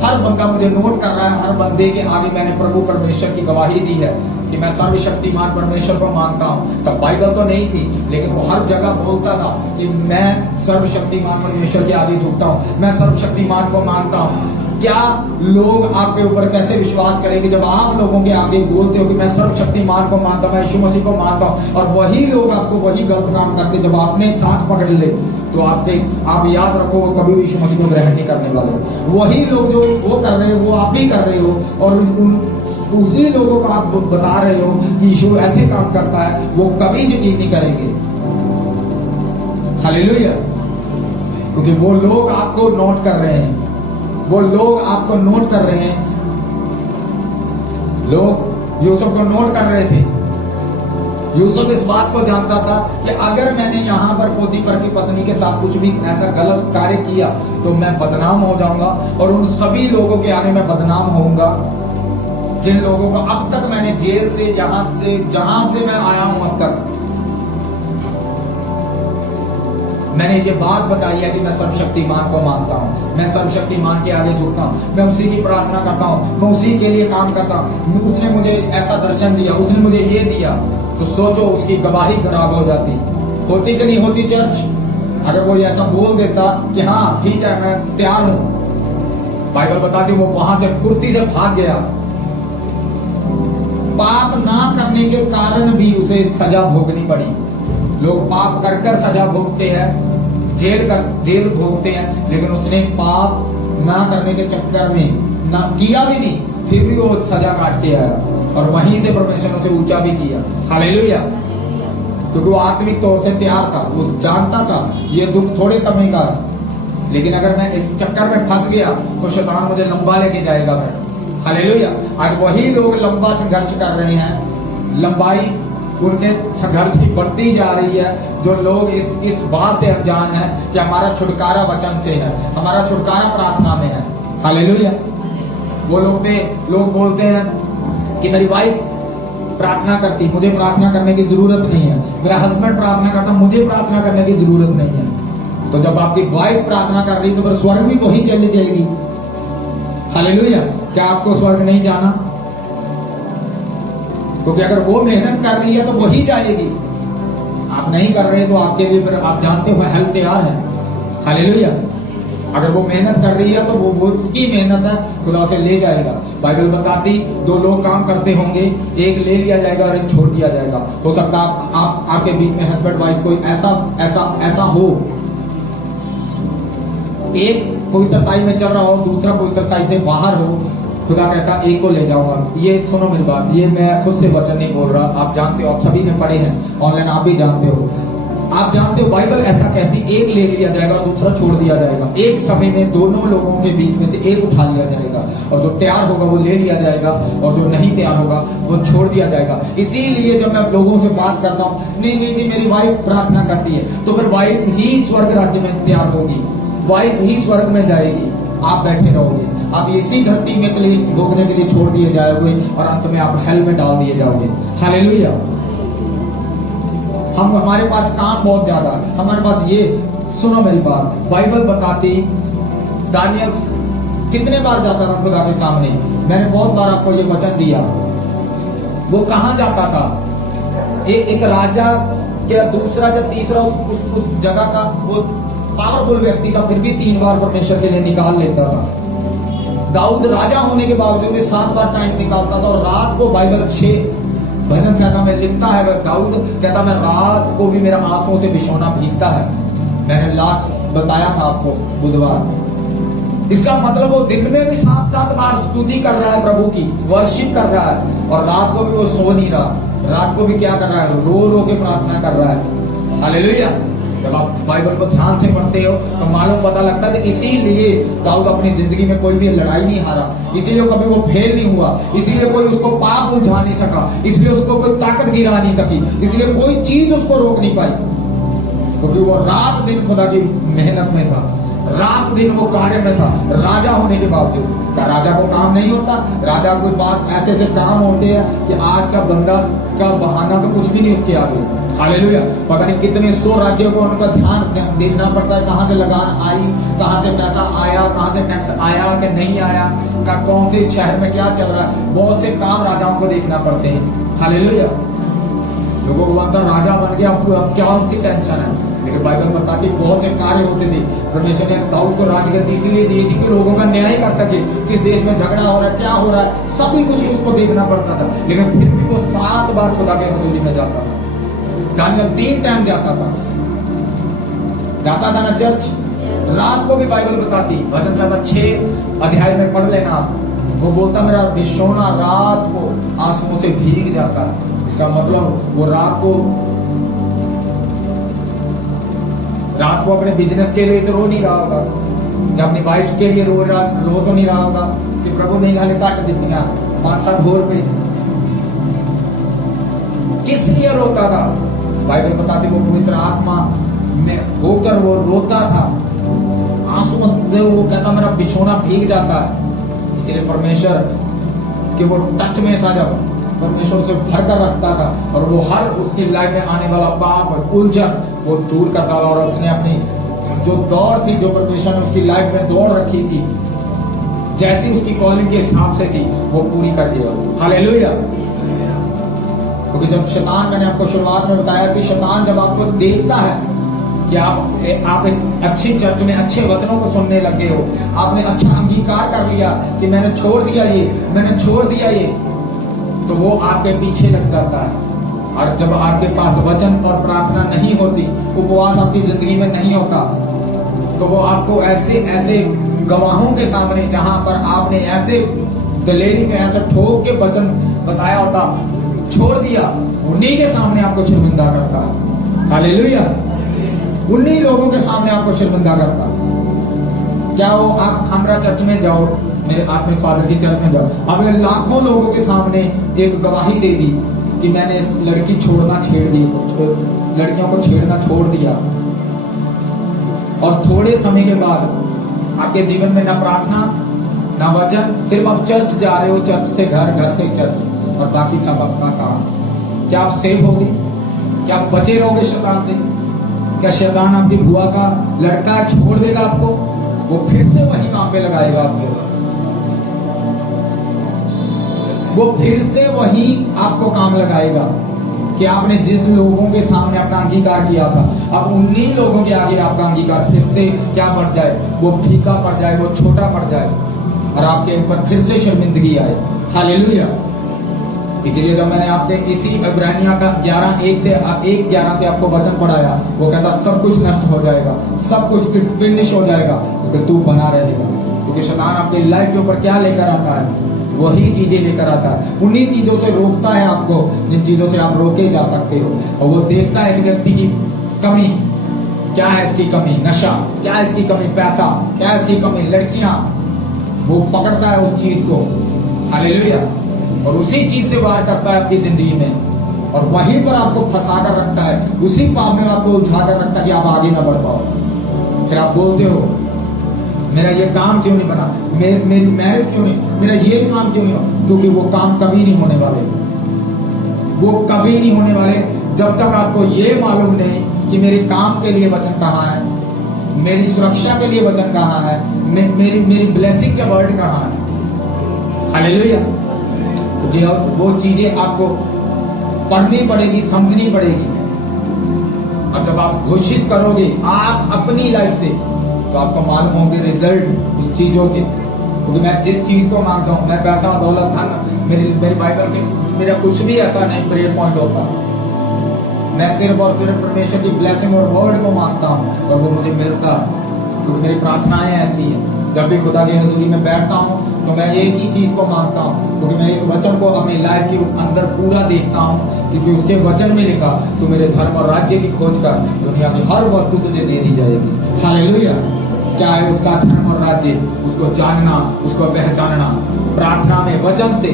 हर बंदा मुझे नोट कर रहा है, हर बंदे के आगे मैंने प्रभु परमेश्वर की गवाही दी है कि मैं सर्वशक्तिमान परमेश्वर को मानता हूं। तब बाइबल तो नहीं थी, लेकिन वो हर जगह बोलता था कि मैं सर्वशक्तिमान परमेश्वर के आगे झुकता हूं, मैं सर्वशक्तिमान को मानता हूं। क्या लोग आपके ऊपर कैसे विश्वास करेंगे जब आप लोगों के आगे बोलते हो कि मैं सर्वशक्तिमान को मानता हूं, मैं यीशु मसीह को मानता हूं, और वही लोग आपको वही गलत काम करते जब आपने साथ पकड़ ले, तो आप याद रखो वो कभी भी यीशु मसीह को ग्रहण नहीं करने वाले। वही लोग जो वो कर रहे हो वो आप भी कर रहे हो, और उसी लोगों को आप बता रहे हो कि यीशु ऐसे काम करता है, वो कभी यकीन नहीं करेंगे। हालेलुया। क्योंकि वो लोग आपको नोट कर रहे हैं, वो लोग आपको नोट कर रहे हैं। लोग यूसुफ को नोट कर रहे थे। यूसुफ इस बात को जानता था कि अगर मैंने यहाँ पर पोतीफर की पत्नी के साथ कुछ भी ऐसा गलत कार्य किया तो मैं बदनाम हो जाऊंगा और उन सभी लोगों के आगे मैं बदनाम होऊंगा। जिन लोगों का अब तक मैंने जेल से जहां से मैं आया हूं अब तक मैंने ये बात बताई है कि मैं सर्वशक्तिमान को मानता हूँ, मैं सर्वशक्तिमान के आगे झुकता हूँ, मैं उसी की प्रार्थना करता हूँ, मैं उसी के लिए काम करता हूँ। उसने मुझे ऐसा दर्शन दिया, उसने मुझे ये दिया, तो सोचो उसकी गवाही खराब हो जाती, होती कि नहीं होती चर्च? अगर वो ऐसा बोल देता कि हाँ ठीक है मैं तैयार हूं, बाइबल बताती वो वहां से फुर्ती से भाग गया। पाप ना करने के कारण भी उसे सजा भोगनी पड़ी। लोग पाप कर कर सजा भोगते हैं, जेल भोगते हैं, लेकिन उसने पाप ना करने के चक्कर में ना किया भी नहीं, फिर भी वो सजा काट के आया और वहीं से परमेश्वर ने उसे ऊंचा भी किया। हालेलुया। क्योंकि वो आत्मिक तौर से तैयार था, वो जानता था ये दुख थोड़े समय का है, लेकिन अगर मैं इस चक्कर में फंस गया तो शैतान मुझे लंबा लेके जाएगा फिर। हालेलुया। आज वही लोग लंबा संघर्ष कर रहे हैं, लंबाई उनके संघर्ष की बढ़ती जा रही है। जो लोग इस बात से अनजान है कि हमारा छुटकारा वचन से है, हमारा छुटकारा प्रार्थना में है। हालेलुया। वो लोग बोलते हैं कि मेरी वाइफ प्रार्थना करती, मुझे प्रार्थना करने की जरूरत नहीं है, मेरा हस्बैंड प्रार्थना करता, मुझे प्रार्थना करने की जरूरत नहीं है। तो जब आपकी वाइफ प्रार्थना कर रही तो फिर स्वर्ग भी वही चली जाएगी। हालेलुया। क्या आपको स्वर्ग नहीं जाना? क्योंकि अगर वो मेहनत कर रही है तो वही जाएगी, आप नहीं कर रहे तो आपके लिए फिर आप जानते हो हेल्प तैयार है। हालेलुया। अगर वो मेहनत कर रही है तो वो उसकी मेहनत है, खुदा उसे ले जाएगा। बाइबल बताती दो लोग काम करते होंगे, एक ले लिया जाएगा और एक छोड़ दिया जाएगा। हो सकता है आपके बीच में हस्बैंड वाइफ कोई ऐसा हो, एक पवित्रताई में चल रहा हो, दूसरा पवित्रताई से बाहर हो। खुदा कहता एक को ले जाऊंगा। ये सुनो मेरी बात, ये मैं खुद से वचन नहीं बोल रहा, आप जानते हो, आप सभी ने पढ़े हैं ऑनलाइन, आप भी जानते हो। आप जानते हो बाइबल ऐसा कहती एक ले लिया जाएगा और दूसरा छोड़ दिया जाएगा। एक समय में दोनों लोगों के बीच में से एक उठा लिया जाएगा और जो तैयार होगा वो ले लिया जाएगा और जो नहीं तैयार होगा वो छोड़ दिया जाएगा। इसीलिए जब मैं लोगों से बात करता हूँ, नहीं जी मेरी वाइफ प्रार्थना करती है, तो फिर वाइफ ही स्वर्ग राज्य में तैयार होगी, वाइफ ही स्वर्ग में जाएगी, आप बैठे रहोगे, आप इसी धरती में क्लेश भोगने के लिए छोड़ दिए जाओगे और अंत में आप हेल में डाल दिए जाओगे। हालेलुया। हमारे पास काम बहुत ज्यादा है, हमारे पास ये सुनो मेरी बात, बाइबल बताती दानियल कितने बार जाता था खुदा के सामने, मैंने बहुत बार आपको ये वचन दिया। वो कहां जाता था? एक राजा क्या दूसरा या तीसरा उस जगह का वो पावरफुल व्यक्ति था, फिर भी 3 बार परमेश्वर के लिए निकाल लेता था। दाऊद राजा होने के बावजूद भी 7 बार टाइम निकालता था और रात को बाइबल 6 भजन संहिता में लिखता है, दाऊद कहता मैं रात को भी मेरा आंसुओं से बिछौना भीगता है। मैंने लास्ट बताया था आपको बुधवार। इसका मतलब वो दिन में भी 7-7 बार स्तुति कर रहा है, प्रभु की वर्शिप कर रहा है, और रात को भी वो सो नहीं रहा, रात को भी क्या कर रहा है, रो रो के प्रार्थना कर रहा है। हालेलुया। जब आप बाइबल को ध्यान से पढ़ते हो तो मालूम पता लगता है कि इसीलिए दाऊद अपनी जिंदगी में कोई भी लड़ाई नहीं हारा, इसीलिए कभी वो फेल नहीं हुआ, इसीलिए कोई उसको पाप उलझा नहीं सका, इसलिए उसको कोई ताकत गिरा नहीं सकी, इसलिए कोई चीज उसको रोक नहीं पाई, क्योंकि वो रात दिन खुदा की मेहनत में था, रात दिन वो कार्य में था, राजा होने के बावजूद। क्या राजा को काम नहीं होता? राजा के पास ऐसे ऐसे काम होते हैं कि आज का बंदा का बहाना तो कुछ भी नहीं उसके आगे। हालेलुया। पता नहीं कितने 100 राज्यों को उनका ध्यान देखना पड़ता है, कहां से लगान आई, कहां से पैसा आया, कहां से टैक्स आया कि नहीं आया, का कौन से शहर में क्या चल रहा है, बहुत से काम राजाओं को देखना पड़ते हैं। हालेलुया। लोगों को लगता राजा बन गया, अब क्या उनसी टेंशन है, लेकिन बाइबल बताती बहुत से कार्य होते थे। परमेश्वर ने दाऊद को राजगद्दी इसलिए दी थी कि लोगों का न्याय कर सके, किस देश में झगड़ा हो रहा है, क्या हो रहा है, सभी कुछ उसको देखना पड़ता था। लेकिन फिर भी वो 7 बार खुदा के हजूरी में जाता था। दानियल 3 टाइम जाता था ना चर्च। रात को भी बाइबल बताती, भजन संहिता 6 अध्याय में पढ़ लेना आप, वो बोलता मेरा बिछौना रात को आंसुओं से भीग जाता है। इसका मतलब वो रात को अपने बिजनेस के लिए तो रो नहीं रहा होगा, जब अपनी वाइफ के लिए रो तो नहीं रहा होगा कि प्रभु नहीं गाले काट देती 5-7 घोर पे। किस लिए रोता था? बाइबल बताती वो पवित्र आत्मा में होकर वो रोता था, आंसू से वो कहता मेरा बिछौना भीग जाता है। इसलिए परमेश्वर कि वो टच में था, जब परमेश्वर से भर कर रखता था और वो हर उसकी लाइफ में आने वाला पाप उलझन वो दूर करता था, और उसने अपनी जो दौड़ थी, जो परमेश्वर ने उसकी लाइफ में दौड़ रखी थी, जैसी उसकी कॉलिंग के हिसाब से थी, वो पूरी कर दिया। हालेलुया। क्योंकि जब शैतान, मैंने आपको शुरुआत में बताया कि शैतान जब आपको देखता है कि आप एक अच्छी चर्च में अच्छे वचनों को सुनने लगे हो, आपने अच्छा अंगीकार कर लिया कि मैंने छोड़ दिया ये, तो वो आपके पीछे लग जाता है। और जब आपके पास वचन और प्रार्थना नहीं होती, उपवास आपकी जिंदगी में नहीं होता, तो वो आपको ऐसे ऐसे गवाहों के सामने, जहां पर आपने ऐसे दलेरी में ऐसे ठोक के वचन बताया होता, छोड़ दिया, उन्हीं के सामने आपको शर्मिंदा करता है। हालेलुया। उन्हीं लोगों के सामने आपको शर्मिंदा करता। क्या हो, आप खामरा चर्च में जाओ, मेरे अपने फादर की चर्च में जाओ, आपने लाखों लोगों के सामने एक गवाही दे दी कि मैंने इस लड़की लड़कियों को छेड़ना छोड़ दिया, और थोड़े समय के बाद आपके जीवन में ना प्रार्थना ना वचन, सिर्फ आप चर्च जा रहे हो, चर्च से घर, घर से चर्च, और बाकी सब अपना काम। क्या आप सेव होगे? क्या आप बचे रहोगे शैतान से? क्या शैतान आपकी बुआ का लड़का छोड़ देगा आपको? वो फिर से वही काम पे लगाएगा आपको, वो फिर से वही आपको काम लगाएगा कि आपने जिस लोगों के सामने अपना अंगीकार किया था, अब उन्हीं लोगों के आगे आपका अंगीकार फिर से क्या पड़ जाए, वो फीका पड़ जाए, वो छोटा पड़ जाए, और आपके ऊपर फिर से शर्मिंदगी आए। हालेलुया। इसीलिए जब मैंने आपके इसी इब्रानिया का 11:1 से आपको वचन पढ़ाया, वो कहता सब कुछ नष्ट हो जाएगा, सब कुछ फिनिश हो जाएगा, क्योंकि तू बना रहेगा। क्योंकि शैतान आपकी लाइफ के ऊपर क्या लेकर आता है? वही चीजें लेकर आता है, उन्हीं चीजों से रोकता है आपको जिन चीजों से आप रोके जा सकते हो। और वो देखता है कि व्यक्ति की कमी क्या है, इसकी कमी नशा, क्या है इसकी कमी पैसा, क्या है इसकी कमी लड़कियां, वो पकड़ता है उस चीज को। हालेलुया। और उसी चीज से वार करता है आपकी जिंदगी में, और वहीं पर आपको फंसा कर रखता है, उसी पाप में आपको उलझा कर रखता है कि आप आगे ना बढ़ पाओ। फिर आप बोलते हो मेरा ये काम क्यों नहीं बना, मेरी मैरिज क्यों नहीं, मेरा ये काम क्यों नहीं हो, क्योंकि वो काम कभी नहीं होने वाले, वो कभी नहीं होने वाले जब तक आपको ये मालूम नहीं कि मेरे काम के लिए वचन कहाँ है, मेरी सुरक्षा के लिए वचन कहाँ है, मेरी ब्लेसिंग के वर्ड कहाँ है। हालेलुया। तो वो चीजें आपको पढ़नी पड़ेगी, समझनी पड़ेगी, और जब आप घोषित करोगे आप अपनी लाइफ से, तो आपको मालूम होंगे रिजल्ट उस चीजों के। क्योंकि मैं जिस चीज को मांगता हूँ, मैं पैसा दौलत धन, मेरी बाइबल के मेरा कुछ भी ऐसा नहीं प्रेयर पॉइंट होता, मैं सिर्फ और सिर्फ परमेश्वर की ब्लेसिंग और वर्ड को मांगता हूँ, और वो मुझे मिलता है, क्योंकि मेरी प्रार्थनाएं ऐसी हैं। जब भी खुदा की हजूरी में बैठता हूँ तो मैं एक ही चीज को मांगता हूँ, क्योंकि मैं एक वचन को अपनी लाइफ के अंदर पूरा देखता हूँ, क्योंकि उसके वचन में लिखा तो मेरे धर्म और राज्य की खोज कर दुनिया की हर वस्तु तुझे दे दी जाएगी। हालेलुया। क्या है उसका धर्म और राज्य? उसको जानना, उसको पहचानना, प्रार्थना में वचन से।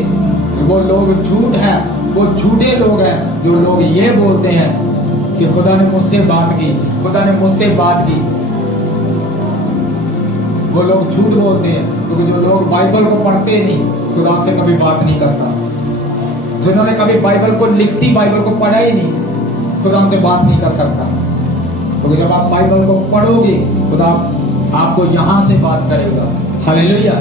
वो लोग झूठ है, वो झूठे लोग हैं जो लोग ये बोलते हैं कि खुदा ने मुझसे बात की, खुदा ने मुझसे बात की। वो लोग झूठ बोलते हैं, क्योंकि जो लोग बाइबल को पढ़ते नहीं, खुदा से कभी बात नहीं करता। जिन्होंने कभी बाइबल को लिखती, बाइबल को पढ़ा ही नहीं, खुदा हमसे बात नहीं कर सकता। क्योंकि जब आप बाइबल को पढ़ोगे, खुदा आपको यहाँ से बात करेगा। हालेलुया।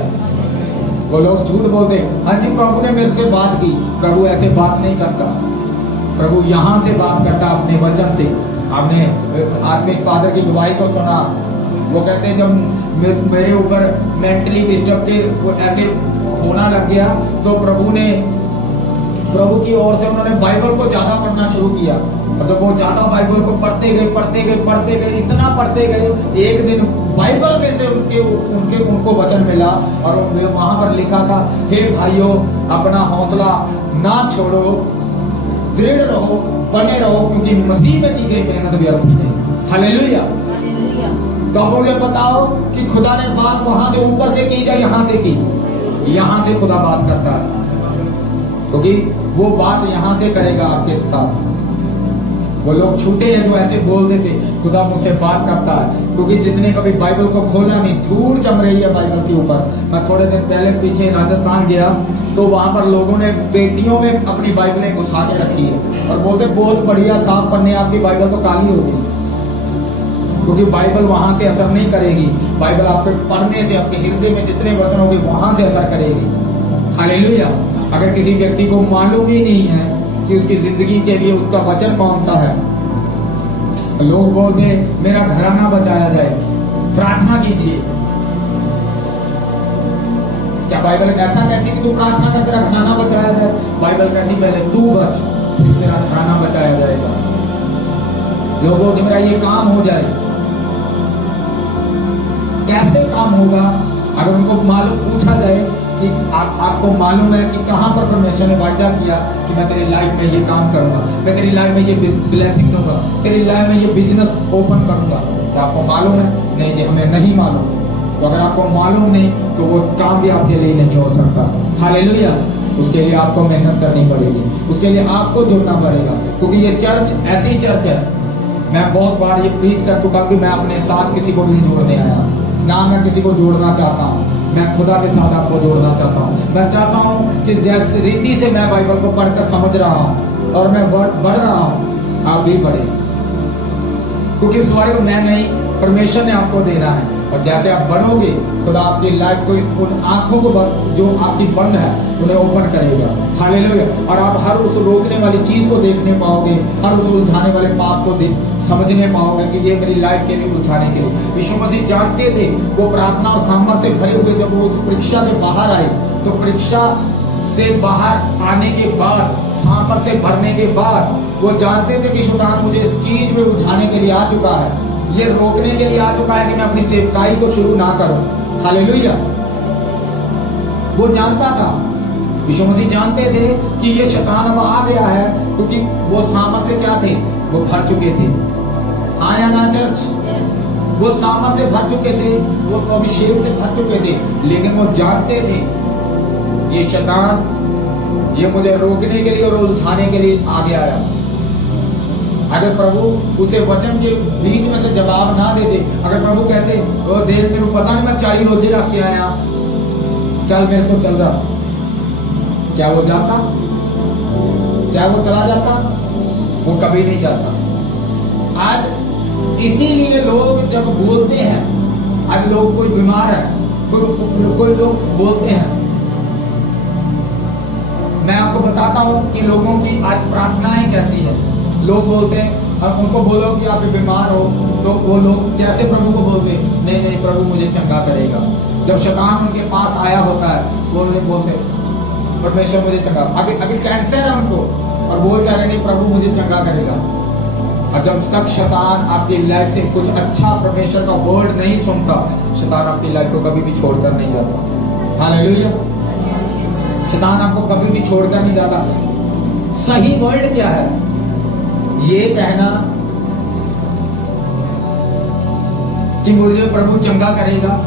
वो लोग झूठ बोलते, हाँ जी प्रभु ने मेरे से बात की। प्रभु ऐसे बात नहीं करता, प्रभु यहाँ से बात करता अपने वचन से। आपने आत्मिक फादर की गवाही को सुना, वो कहते हैं जब मेरे ऊपर मेंटली डिस्टर्ब के ऐसे होना लग गया, तो प्रभु की ओर से उन्होंने बाइबल को ज्यादा पढ़ना शुरू किया। और जब वो ज्यादा बाइबल को पढ़ते गए, इतना पढ़ते गए, एक दिन बाइबल में से उनको वचन मिला, और वहां पर लिखा था, हे भाइयों अपना हौसला ना छोड़ो, दृढ़ रहो, बने रहो, क्योंकि मसीह में की गई मेहनत व्यर्थ नहीं। हालेलुया। तो अब मुझे बताओ कि खुदा ने बात वहां से ऊपर से की या यहाँ से की? यहाँ से खुदा बात करता है, क्योंकि वो बात यहाँ से करेगा आपके साथ। वो लोग छूटे हैं जो ऐसे बोल देते खुदा मुझसे बात करता है, क्योंकि जिसने कभी बाइबल को खोला नहीं, धूल जम रही है बाइबल के ऊपर। मैं थोड़े दिन पहले पीछे राजस्थान गया तो वहां पर लोगों ने पेटियों में अपनी बाइबलें घुसा के रखी है और बोलते बहुत बढ़िया साफ पन्ने, आपकी बाइबल तो काली होगी, क्योंकि बाइबल वहां से असर नहीं करेगी। बाइबल आपके पढ़ने से, आपके हृदय में जितने वचन होंगे वहां से असर करेगी। हालेलुया। अगर किसी व्यक्ति को मालूम ही नहीं है कि उसकी जिंदगी के लिए उसका वचन कौन सा है, लोग बोलते मेरा घराना बचाया जाए, प्रार्थना कीजिए। क्या बाइबल ऐसा कहती है कि तू प्रार्थना कर तेरा घराना बचाया जाए? बाइबल कहती पहले तू बच, फिर तेरा घराना बचाया जाएगा। लोग बोलते मेरा ये काम हो जाए। कैसे काम होगा? अगर उनको मालूम पूछा जाए कि आपको मालूम है कि कहां पर परमेश्वर ने वादा किया कि मैं तेरी लाइफ में ये काम करूंगा, मैं तेरी लाइफ में ये ब्लेसिंग दूंगा, तेरी लाइफ में ये बिजनेस ओपन करूंगा, क्या आपको मालूम है? नहीं जी, हमें नहीं मालूम। तो अगर आपको मालूम नहीं तो वो काम भी आपके लिए नहीं हो सकता। हालेलुया। उसके लिए आपको मेहनत करनी पड़ेगी, उसके लिए आपको जुड़ना पड़ेगा, क्योंकि ये चर्च ऐसी चर्च है। मैं बहुत बार ये प्रीच कर चुका कि मैं अपने साथ किसी को भी जोड़ने आया ना, मैं किसी को जोड़ना चाहता हूँ। मैं खुदा के साथ आपको जोड़ना चाहता हूँ। मैं चाहता हूँ कि जिस रीति से मैं बाइबल को पढ़कर समझ रहा हूँ और मैं बढ़ रहा हूँ, आप भी बढ़े, क्योंकि स्वर्ग मैं नहीं, परमेश्वर ने आपको देना है। और जैसे आप बढ़ोगे खुदा आपकी लाइफ को, उन आंखों को जो आपकी बंद है उन्हें ओपन करेगा। हालेलुया। और आप हर उस रोकने वाली चीज को देखने पाओगे, हर उस उलझाने वाले पाप को समझने पाओगे कि ये मेरी लाइफ के लिए उलझाने के लिए। यीशु मसीह जानते थे, वो प्रार्थना और सामर्थ्य से भरे हुए जब वो उस परीक्षा से बाहर आए, तो परीक्षा से बाहर आने के बाद, सामर्थ्य से भरने के बाद, वो जानते थे कि शैतान मुझे इस चीज में उलझाने के लिए आ चुका है, ये रोकने के लिए आ चुका है कि मैं अपनी सेवकाई को शुरू ना करूं। हालेलुया। वो जानता था, यीशु मसीह जानते थे कि ये शैतान अब आ गया है, क्योंकि वो सामर्थ से क्या थे, वो भर चुके थे। हाँ या ना चर्च? वो सामर्थ से भर चुके थे, वो अभिषेक से भर चुके थे, लेकिन वो जानते थे ये शैतान ये मुझे रोकने के लिए और उलझाने के लिए आ गया है। अगर प्रभु उसे वचन के बीच में से जवाब ना देते, अगर प्रभु कहते ओ देख तेरे पता नहीं मैं 40 रोजे रख के आया, चल मेरे को चल रहा, क्या वो जाता? क्या वो चला जाता? वो कभी नहीं जाता। आज इसीलिए लोग जब बोलते हैं, आज लोग कोई बीमार है, कोई लोग बोलते हैं, मैं आपको बताता हूं कि लोगों की आज प्रार्थनाएं कैसी है। लोग बोलते हैं, अब उनको बोलो कि आप बीमार हो, तो वो लोग कैसे प्रभु को बोलते, नहीं नहीं प्रभु मुझे चंगा करेगा। जब शैतान उनके पास आया होता है, वो बोलते परमेश्वर मुझे चंगा, अभी कैंसर है उनको, और वो कह रहे नहीं प्रभु मुझे चंगा करेगा। और जब तक शैतान आपकी लाइफ से कुछ अच्छा परमेश्वर का वर्ड नहीं सुनता, शैतान आपकी लाइफ को कभी भी छोड़कर नहीं जाता। हालेलुया। शैतान आपको कभी भी छोड़कर नहीं जाता। सही वर्ड क्या है? ये कहना कि मुझे प्रभु चंगा करेगा,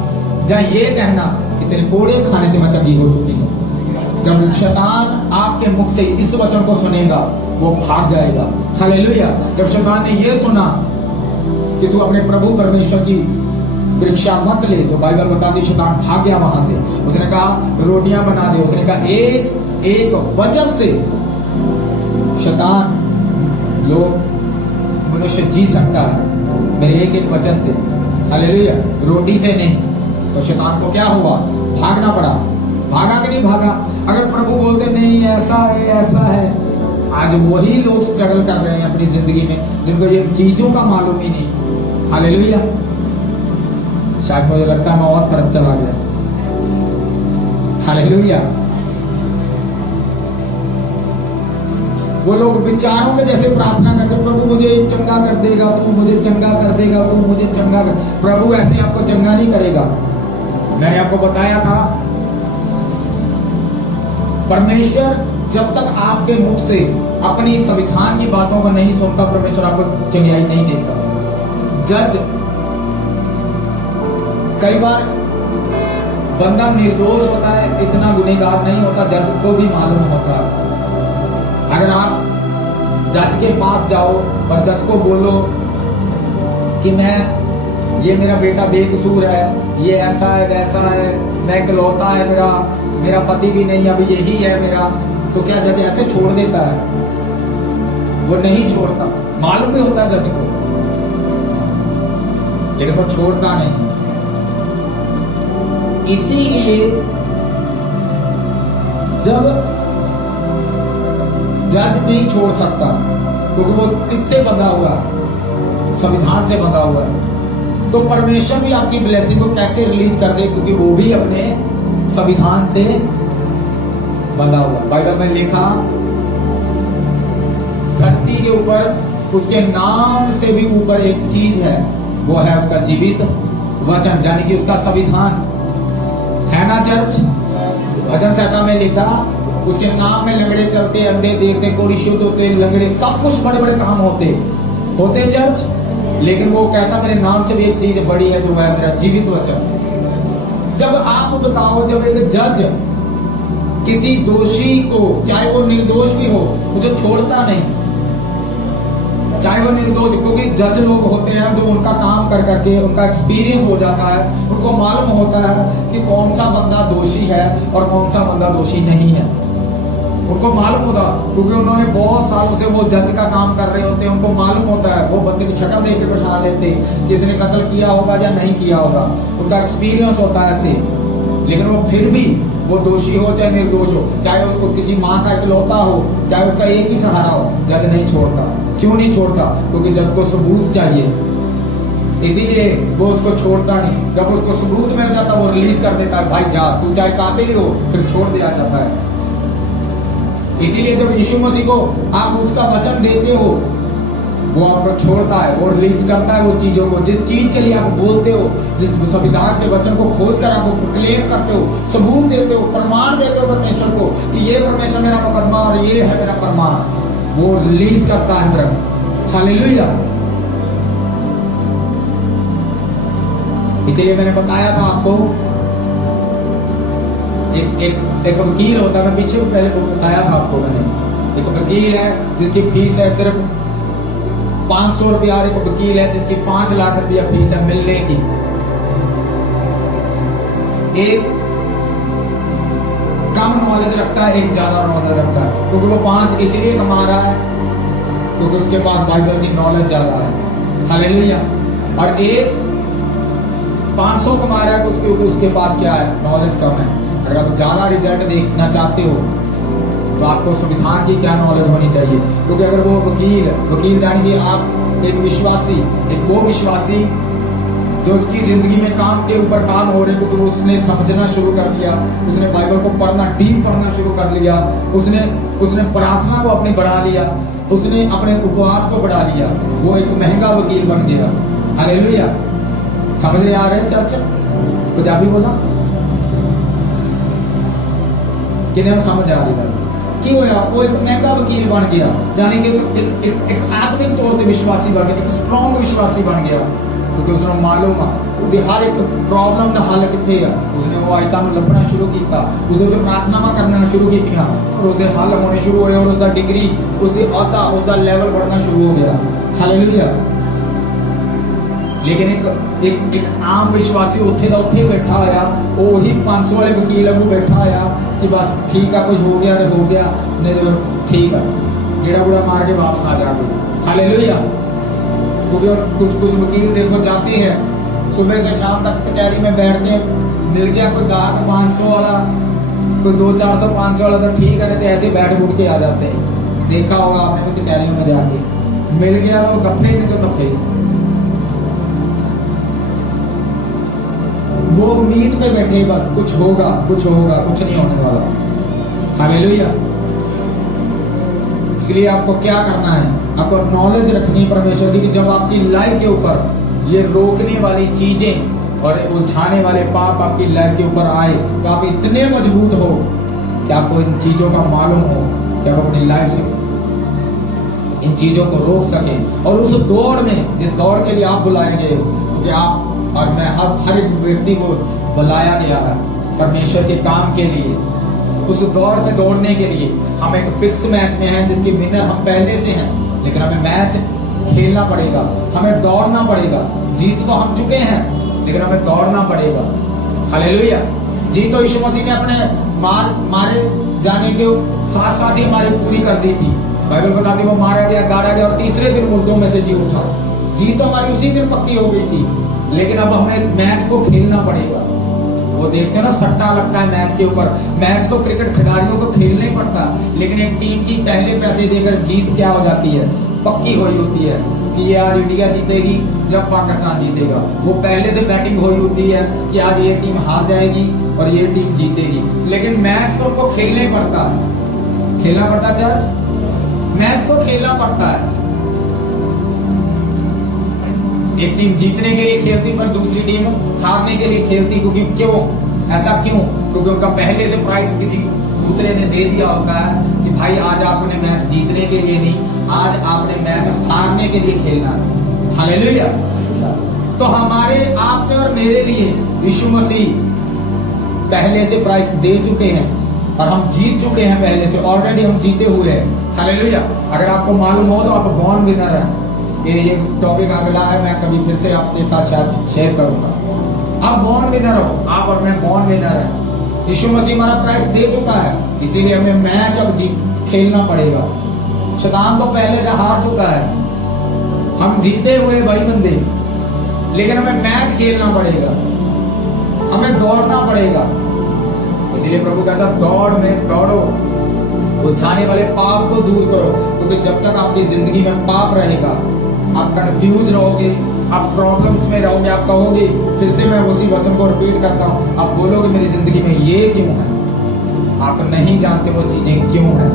या ये कहना कि तेरे कोड़े खाने से मैं चंगी हो चुकी हूं। जब शैतान आपके मुख से इस वचन को सुनेगा, वो भाग जाएगा। हालेलुया। जब शैतान ने ये सुना कि तू अपने प्रभु परमेश्वर की परीक्षा मत ले, तो बाइबल बताती शैतान भाग गया वहां से। उसने कहा रोटियां बना दे, उसने कहा एक एक वचन से शैतान, लोग मनुष्य जी सकता है मेरे एक एक वचन से, हालेलुया, रोटी से नहीं। तो शैतान को क्या हुआ? भागना पड़ा। भागा कि नहीं भागा? अगर प्रभु बोलते नहीं ऐसा है ऐसा है, आज वही लोग स्ट्रगल कर रहे हैं अपनी जिंदगी में, जिनको ये चीजों का मालूम ही नहीं। हालेलुया। शायद मुझे लगता है मैं और तरफ चला गया। हालेलुया। वो लोग विचारों के जैसे प्रार्थना करते, प्रभु मुझे चंगा कर देगा, तू मुझे चंगा कर देगा, तू मुझे चंगा कर। प्रभु ऐसे आपको चंगा नहीं करेगा। मैंने आपको बताया था, परमेश्वर जब तक आपके मुख से अपनी संविधान की बातों को नहीं सुनता, परमेश्वर आपको चंगाई नहीं देता। जज कई बार बंदा निर्दोष होता है, इतना गुनहगार नहीं होता, जज को भी मालूम होता है। अगर आप जज के पास जाओ और जज को बोलो कि ये मेरा बेटा बेकसूर है, ये ऐसा है वैसा है, मैं इकलौता है, मेरा पति भी नहीं, अभी यही है मेरा, तो क्या जज ऐसे छोड़ देता है? वो नहीं छोड़ता। मालूम भी होता है जज को, लेकिन वो छोड़ता नहीं। इसीलिए जब जज नहीं छोड़ सकता, क्योंकि वो किससे बंधा हुआ? संविधान से बंधा हुआ है। तो परमेश्वर भी आपकी ब्लेसिंग को कैसे रिलीज कर दे, क्योंकि वो भी अपने संविधान से बंधा हुआ। बाइबल में लिखा, धरती के ऊपर उसके नाम से भी ऊपर एक चीज है, वो है उसका जीवित वचन, यानी कि उसका संविधान है ना चर्च। भजन संहिता में लिखा, उसके नाम में लंगड़े चलते, अंधे देखते, कोढ़ी शुद्ध होते, लंगड़े, सब कुछ बड़े बड़े काम होते चर्च। लेकिन वो कहता मेरे नाम से भी एक चीज बड़ी है, जो है मेरा जीवित वचन। जब आप बताओ, जब एक जज किसी दोषी को, चाहे वो निर्दोष भी हो, उसे छोड़ता नहीं, चाहे वो निर्दोष, क्योंकि जज लोग होते हैं जो उनका काम कर करके उनका एक्सपीरियंस हो जाता है, उनको मालूम होता है कि कौन सा बंदा दोषी है और कौन सा बंदा दोषी नहीं है। उनको मालूम होता, क्योंकि उन्होंने बहुत सालों से वो जज का काम कर रहे होते हैं। उनको मालूम होता है, वो बंदे की शक्ल देख के पहचान लेते कि इसने कत्ल किया होगा या नहीं किया होगा। उनका एक्सपीरियंस होता है ऐसे। लेकिन वो फिर भी, वो दोषी हो चाहे निर्दोष हो, चाहे वो किसी माँ का इकलौता हो, चाहे उसका एक ही सहारा हो, जज नहीं छोड़ता। क्यों नहीं छोड़ता? क्योंकि जज को सबूत चाहिए, इसीलिए वो उसको छोड़ता नहीं। जब उसको सबूत मिल जाता, वो रिलीज कर देता है, भाई जा, तू चाहे कातिल हो, फिर छोड़ दिया जाता है। इसीलिए जब यीशु मसीह को आप उसका वचन देते हो, वो आपको छोड़ता है, वो रिलीज करता है वो चीजों को। जिस चीज के लिए आप बोलते हो, जिस संविधान के वचन को खोज कर आप क्लेम करते हो, सबूत देते हो, प्रमाण देते हो परमेश्वर को कि ये परमेश्वर मेरा मुकदमा और ये है मेरा प्रमाण, वो रिलीज करता है मेरा। हालेलुया। इसलिए मैंने बताया था आपको, एक वकील होता है, मैं पीछे पहले बताया था आपको मैंने, एक वकील है जिसकी फीस है सिर्फ 500 रुपया, और एक वकील है जिसकी 5 लाख रुपया फीस है मिलने की। एक कम नॉलेज रखता है, एक ज्यादा नॉलेज रखता है, क्योंकि वो 5 इसलिए कमा रहा है क्योंकि उसके पास बाइबल की नॉलेज ज्यादा है। हालेलुया। और एक 500 कमा रहा है, उसके पास क्या है? नॉलेज कम है। अगर आप ज्यादा रिजल्ट देखना चाहते हो तो आपको संविधान की क्या नॉलेज होनी चाहिए? क्योंकि अगर वो वकील यानी कि आप एक विश्वासी, एक वो विश्वासी जो उसकी जिंदगी में काम के ऊपर काम हो रहे, क्योंकि उसने समझना शुरू कर दिया, उसने बाइबल को पढ़ना, डीप पढ़ना शुरू कर लिया, उसने प्रार्थना को अपने बढ़ा लिया, उसने अपने उपवास को बढ़ा लिया, वो एक महंगा वकील बन गया। हालेलुया। समझ रहे आ रहे हैं चर्चा? पंजाबी बोला कि नहीं? समझ आ रही है कि वो एक महंगा वकील बन गया, यानी कि एक आत्मिक तौर पर विश्वासी बन गया, एक स्ट्रॉन्ग विश्वासी बन गया, क्योंकि उसने मालूम है उसकी हर एक प्रॉब्लम का हल कितने है। उसने वो आयतां लभना शुरू किया, उसने प्रार्थना करना शुरू की, और उसके हल होने शुरू हुए, और उसका डिग्री, उसकी अहदा, उसका लेवल बढ़ना शुरू हो गया। हालेलुया। लेकिन एक आम विश्वासी उत्थे दा उत्थे बैठा होया, वही 500 वाले वकील अगू बैठा होया कि बस ठीक है, कुछ हो गया तो हो गया, नहीं तो ठीक है, गेड़ा गुड़ा मार के वापस आ जाते। हालेलुया। क्योंकि कुछ वकील देखो जाते हैं, सुबह से शाम तक कचहरी में बैठते हैं, मिल गया कोई ग्राहक 500 वाला, कोई 200-400 500 वाला तो ठीक है, नहीं तो ऐसे बैठ उठ के आ जाते हैं। देखा होगा आपने भी कचहरी में जाके, मिल गया तो गप्पे, नहीं तो तफे। वो उम्मीद पे बैठे, बस कुछ होगा, कुछ नहीं होने वाला। हालेलुया। इसलिए आपको क्या करना है? आपको नॉलेज रखनी है परमेश्वर की, कि जब आपकी लाइफ के ऊपर ये रोकने वाली चीजें और उलझाने वाले पाप आपकी लाइफ के ऊपर आए, तो आप इतने मजबूत हो कि आपको इन चीजों का मालूम हो कि आप अपनी लाइफ से इन चीजों को रोक सके। और उस दौड़ में, जिस दौड़ के लिए आप बुलाए गए हो, क्योंकि आप और मैं हर एक व्यक्ति को बुलाया गया है परमेश्वर के काम के लिए। उस दौड़ में दौड़ने के लिए हम एक फिक्स मैच में हैं जिसके विनर हम पहले से हैं, लेकिन हमें मैच खेलना पड़ेगा, हमें दौड़ना पड़ेगा। जीत तो हम चुके हैं लेकिन हमें दौड़ना पड़ेगा। हालेलुया। जीत तो यीशु मसीह ने अपने मारे जाने के साथ साथ ही हमारी पूरी कर दी थी। बाइबल बताती वो मारा गया, गाड़ा गया और तीसरे दिन मुर्दों में से जी उठा। जीत तो हमारी उसी दिन पक्की हो गई थी, लेकिन अब हमें मैच को खेलना पड़ेगा। वो देखते हो ना, सट्टा लगता है मैच के ऊपर। मैच तो क्रिकेट खिलाड़ियों को खेलना ही पड़ता, लेकिन एक टीम की पहले पैसे देकर जीत क्या हो जाती है, पक्की हुई होती है कि ये आज इंडिया जीतेगी जब पाकिस्तान जीतेगा। वो पहले से बैटिंग हुई होती है कि आज ये टीम हार जाएगी और ये टीम जीतेगी, लेकिन मैच तो उनको खेलना ही पड़ता है। खेलना पड़ता चर्च, मैच को खेलना पड़ता है। एक टीम जीतने के लिए खेलती पर दूसरी टीम हारने के लिए खेलती, क्योंकि क्यों ऐसा क्यों? क्योंकि उनका पहले से प्राइस किसी दूसरे ने दे दिया होता है कि भाई आज आपने मैच जीतने के लिए नहीं, आज आपने मैच हारने के लिए खेलना है। हालेलुया। तो हमारे आपके और मेरे लिए यीशु मसीह पहले से प्राइस दे चुके हैं और हम जीत चुके हैं पहले से, ऑलरेडी हम जीते हुए हैं। हालेलुया। अगर आपको मालूम हो तो आप बॉर्न विनर हैं। ये टॉपिक अगला है, मैं कभी फिर से आपके साथ शेयर करूंगा। आप बॉर्न विनर हो, आप और मैं बॉर्न विनर है। यीशु मसीह हमारा प्राइस दे चुका है, इसीलिए हमें मैच अब खेलना पड़ेगा। शैतान तो पहले से हार चुका है, हम जीते हुए भाई बंदे, लेकिन हमें मैच खेलना पड़ेगा, हमें दौड़ना पड़ेगा। इसीलिए प्रभु कहता दौड़ में दौड़ो, उलझाने वाले पाप को दूर करो, क्योंकि जब तक आपकी जिंदगी में पाप रहेगा आप कंफ्यूज रहोगे, आप प्रॉब्लम्स में रहोगे, आप कहोगे, फिर से मैं उसी वचन को रिपीट करता हूँ, आप बोलोगे मेरी जिंदगी में ये क्यों है। आप नहीं जानते वो चीजें क्यों है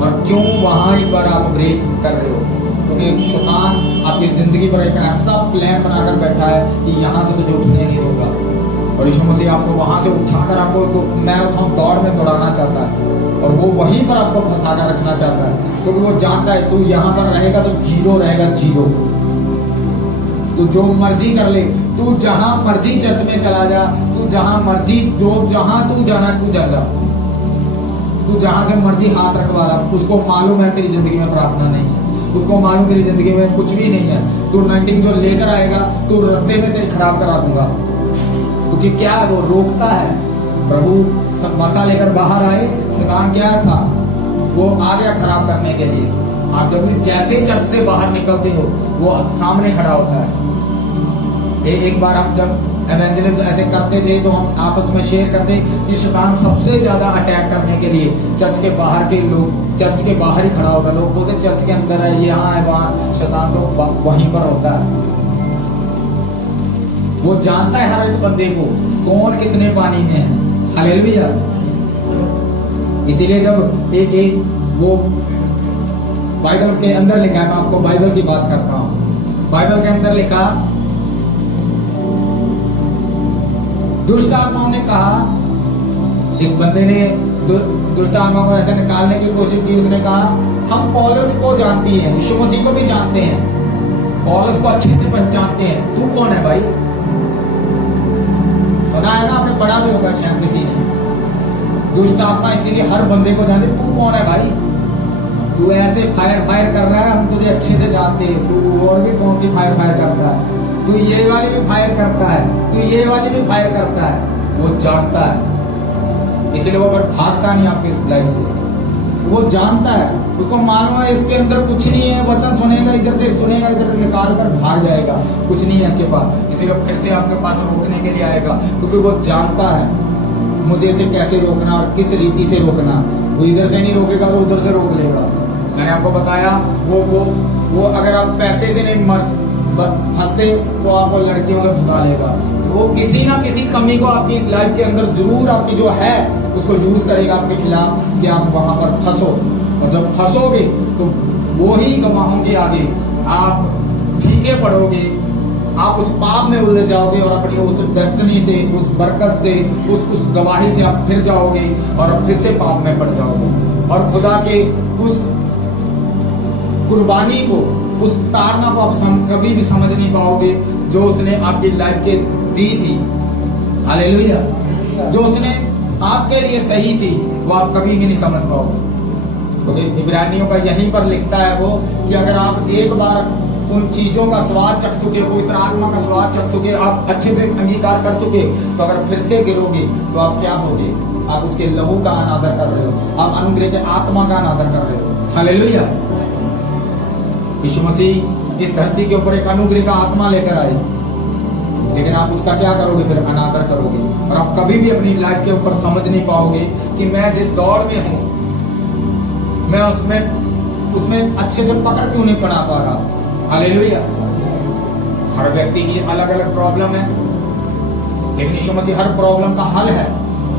और क्यों वहां पर आप ब्रेक कर रहे हो, क्योंकि शैतान आपकी जिंदगी पर एक ऐसा प्लान बनाकर बैठा है कि यहाँ से तुझे उठने नहीं होगा। और यीशु मसीह आपको वहां से उठाकर आपको मैराथन दौड़ में दौड़ाना चाहता है और वो वहीं पर आपको फंसा कर रखना चाहता है, क्योंकि वो जानता है तू यहाँ पर रहेगा तो जीरो रहेगा, जीरो। तू जो मर्जी कर ले, तू जहां मर्जी चर्च में चला जा, तू जहां मर्जी जहां तू जाना तू जा, तू जहां से मर्जी हाथ रखवा रहा, उसको मालूम है तेरी जिंदगी में प्रार्थना नहीं है, उसको मालूम तेरी जिंदगी में कुछ भी नहीं है। तू 19 जो लेकर आएगा तू रास्ते में तेरे खराब करा दूंगा, क्योंकि क्या वो रोकता है। प्रभु मसा लेकर बाहर आए, शैतान क्या था, वो आ गया खराब करने के लिए। आप जब भी जैसे चर्च से बाहर निकलते हो वो सामने खड़ा होता है। एक बार हम जब एवेंजलिस्ट ऐसे करते थे तो हम आपस में शेयर करते कि शैतान सबसे ज्यादा अटैक करने के लिए चर्च के बाहर के लोग, चर्च के बाहर ही खड़ा होता है। लोग बोलते चर्च के अंदर है, यहाँ है, वहाँ, शैतान तो वहीं पर होता है। वो जानता है हर एक बंदे को कौन कितने पानी में है। हालेलुया। इसीलिए जब एक वो बाइबल के अंदर लिखा है, मैं आपको बाइबल की बात करता हूं। बाइबल के अंदर लिखा, दुष्ट आत्माओं ने कहा, एक बंदे ने दुष्ट आत्मा को ऐसे निकालने की कोशिश की। उसने कहा हम पौलुस को जानती हैं, यीशु मसीह को भी जानते हैं, पौलुस को अच्छे से पहचानते हैं, तू कौन है भाई? सुना है ना, आपने पढ़ा भी होगा शायद किसी ने। दुष्ट आत्मा इसीलिए हर बंदे को जानते, तू कौन है भाई? तू ऐसे फायर कर रहा है, हम तुझे अच्छे से जानते हैं, तू और भी कौन सी फायर करता है, तू ये वाली भी फायर करता है, तू ये वाली भी फायर करता है। वो जानता है, इसीलिए वो भागता नहीं आपके इस लाइफ से। वो जानता है, उसको मालूम है इसके अंदर कुछ नहीं है, वचन सुनेगा, इधर से सुनेगा, इधर निकाल कर भाग जाएगा, कुछ नहीं है इसके पास, इसीलिए फिर से आपके पास रोकने के लिए आएगा, क्योंकि वो जानता है मुझे इसे कैसे रोकना और किस रीति से रोकना। वो इधर से नहीं रोकेगा तो उधर से रोक लेगा। मैंने आपको बताया वो अगर आप पैसे से नहीं फंसते तो आपको लड़कियों से फंसा लेगा। वो किसी ना किसी कमी को आपकी लाइफ के अंदर जरूर आपकी जो है उसको यूज करेगा आपके खिलाफ कि आप वहां पर फंसो, और जब फंसोगे तो वो ही गवाहों के आगे आप फीके पड़ोगे, आप उस पाप में उलझ जाओगे और अपनी उस डेस्टिनी से, उस बरकत से, उस गवाही से आप फिर जाओगे और फिर से पाप में पड़ जाओगे और खुदा के उस कुर्बानी को, उस ताड़ना को आप कभी भी समझ नहीं पाओगे जो उसने आपकी लाइफ के दी थी। हालेलुया। जो उसने आपके लिए सही थी वो आप कभी भी नहीं समझ पाओगे। तो इब्रानियों का यहीं पर लिखता है वो कि अगर आप एक बार उन चीजों का स्वाद चख चुके, पवित्र आत्मा का स्वाद चख चुके, आप अच्छे से अंगीकार कर चुके, तो अगर फिर से गिरोगे तो आप क्या होगे? आप उसके लहू का अनादर कर रहे हो, आप अनुग्रह के आत्मा का अनादर कर रहे हो। हालेलुया। यीशु मसीह इस धरती के ऊपर एक अनुग्रह का आत्मा लेकर आए, लेकिन आप उसका क्या करोगे? फिर अनादर करोगे। और आप कभी भी अपनी लाइफ के ऊपर समझ नहीं पाओगे कि मैं जिस दौर में हूं मैं उसमें अच्छे से पकड़ क्यों नहीं पड़ा पा रहा। हालेलुया। हर व्यक्ति की अलग अलग प्रॉब्लम है, लेकिन यीशु मसीह हर प्रॉब्लम का हल है।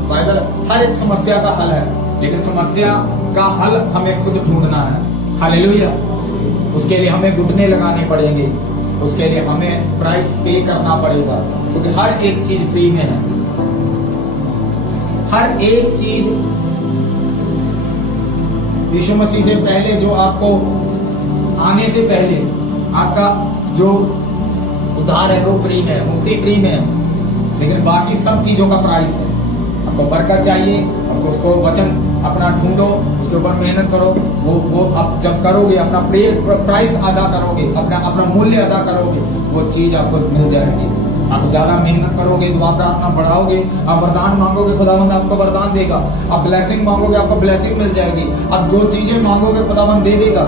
बाइबल हर एक समस्या का हल है, लेकिन समस्या का हल हमें खुद ढूंढना है। हालेलुया। उसके लिए हमें घुटने लगाने पड़ेंगे, उसके लिए हमें प्राइस पे करना पड़ेगा, क्योंकि हर एक चीज फ्री में है। हर एक चीज यीशु मसीह से पहले जो आपको आने से पहले आपका जो उद्धार है वो फ्री में है, मुक्ति फ्री में है, लेकिन बाकी सब चीजों का प्राइस है। आपको बरकत चाहिए, आपको उसको वचन अपना ढूंढो, उसके ऊपर मेहनत करो। वो आप जब करोगे, अपना प्राइस अदा करोगे, अपना मूल्य अदा करोगे, वो चीज आपको मिल जाएगी। आप ज्यादा मेहनत करोगे, दुआ प्रार्थना बढ़ाओगे, आप वरदान मांगोगे, खुदावंद आपको वरदान देगा। आप ब्लेसिंग मांगोगे, आपको ब्लेसिंग मिल जाएगी। आप जो चीजें मांगोगे खुदावंद दे देगा,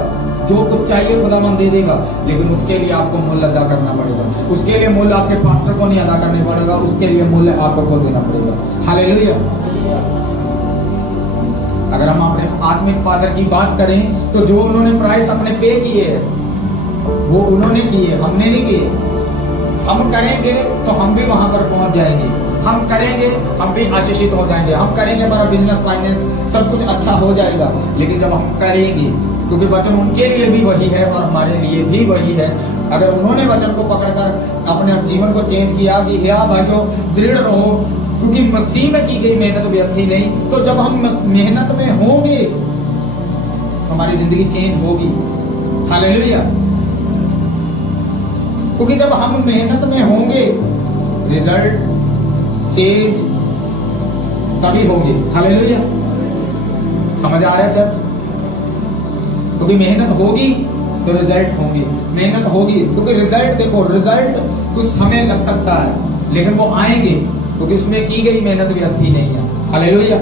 जो कुछ चाहिए खुदावंद दे देगा, लेकिन उसके लिए आपको मूल्य अदा करना पड़ेगा। उसके लिए मूल्य आपके पास्टर को नहीं अदा करने पड़ेगा, उसके लिए मूल्य आपको देना पड़ेगा। हालेलुया। अगर हम अपने आत्मिक फादर की बात करें तो जो उन्होंने प्राइस अपने पे किए वो उन्होंने किए, हमने नहीं किए। हम करेंगे तो हम भी वहां पर पहुंच जाएंगे, हम करेंगे हम भी आशीषित हो जाएंगे, हम करेंगे हमारा बिजनेस फाइनेंस सब कुछ अच्छा हो जाएगा। लेकिन जब हम करेंगे, क्योंकि वचन उनके लिए भी वही है और हमारे लिए भी वही है। अगर उन्होंने वचन को पकड़कर अपने जीवन को चेंज किया कि हे भाइयों दृढ़ रहो, क्योंकि मसीह में की गई मेहनत व्यर्थी नहीं, तो जब हम मेहनत में होंगे हमारी जिंदगी चेंज होगी। हालेलुया। क्योंकि जब हम मेहनत में होंगे रिजल्ट चेंज तभी होंगे। हालेलुया। समझ आ रहा है चर्च? क्योंकि मेहनत होगी तो रिजल्ट होंगे, मेहनत होगी, क्योंकि रिजल्ट देखो, रिजल्ट कुछ समय लग सकता है लेकिन वो आएंगे, क्योंकि उसमें की गई मेहनत व्यर्थी नहीं है। हालेलुया।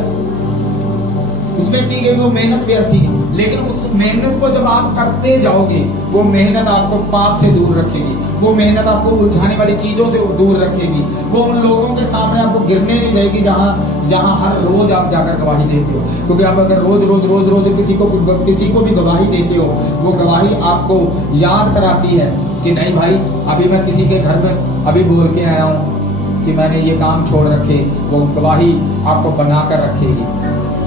उसमें की गई वो मेहनत व्यर्थी नहीं, लेकिन उस मेहनत को जब आप करते जाओगे, वो मेहनत आपको पाप से दूर रखेगी, वो मेहनत आपको उलझाने वाली चीजों से दूर रखेगी, वो उन लोगों के सामने आपको गिरने नहीं देगी जहां हर रोज आप जाकर गवाही देते हो। क्योंकि आप अगर रोज रोज किसी को भी गवाही देते हो, वो गवाही आपको याद कराती है कि नहीं भाई, अभी मैं किसी के घर में अभी बोल के आया हूँ कि मैंने ये काम छोड़ रखे। वो गवाही आपको बनाकर रखेगी।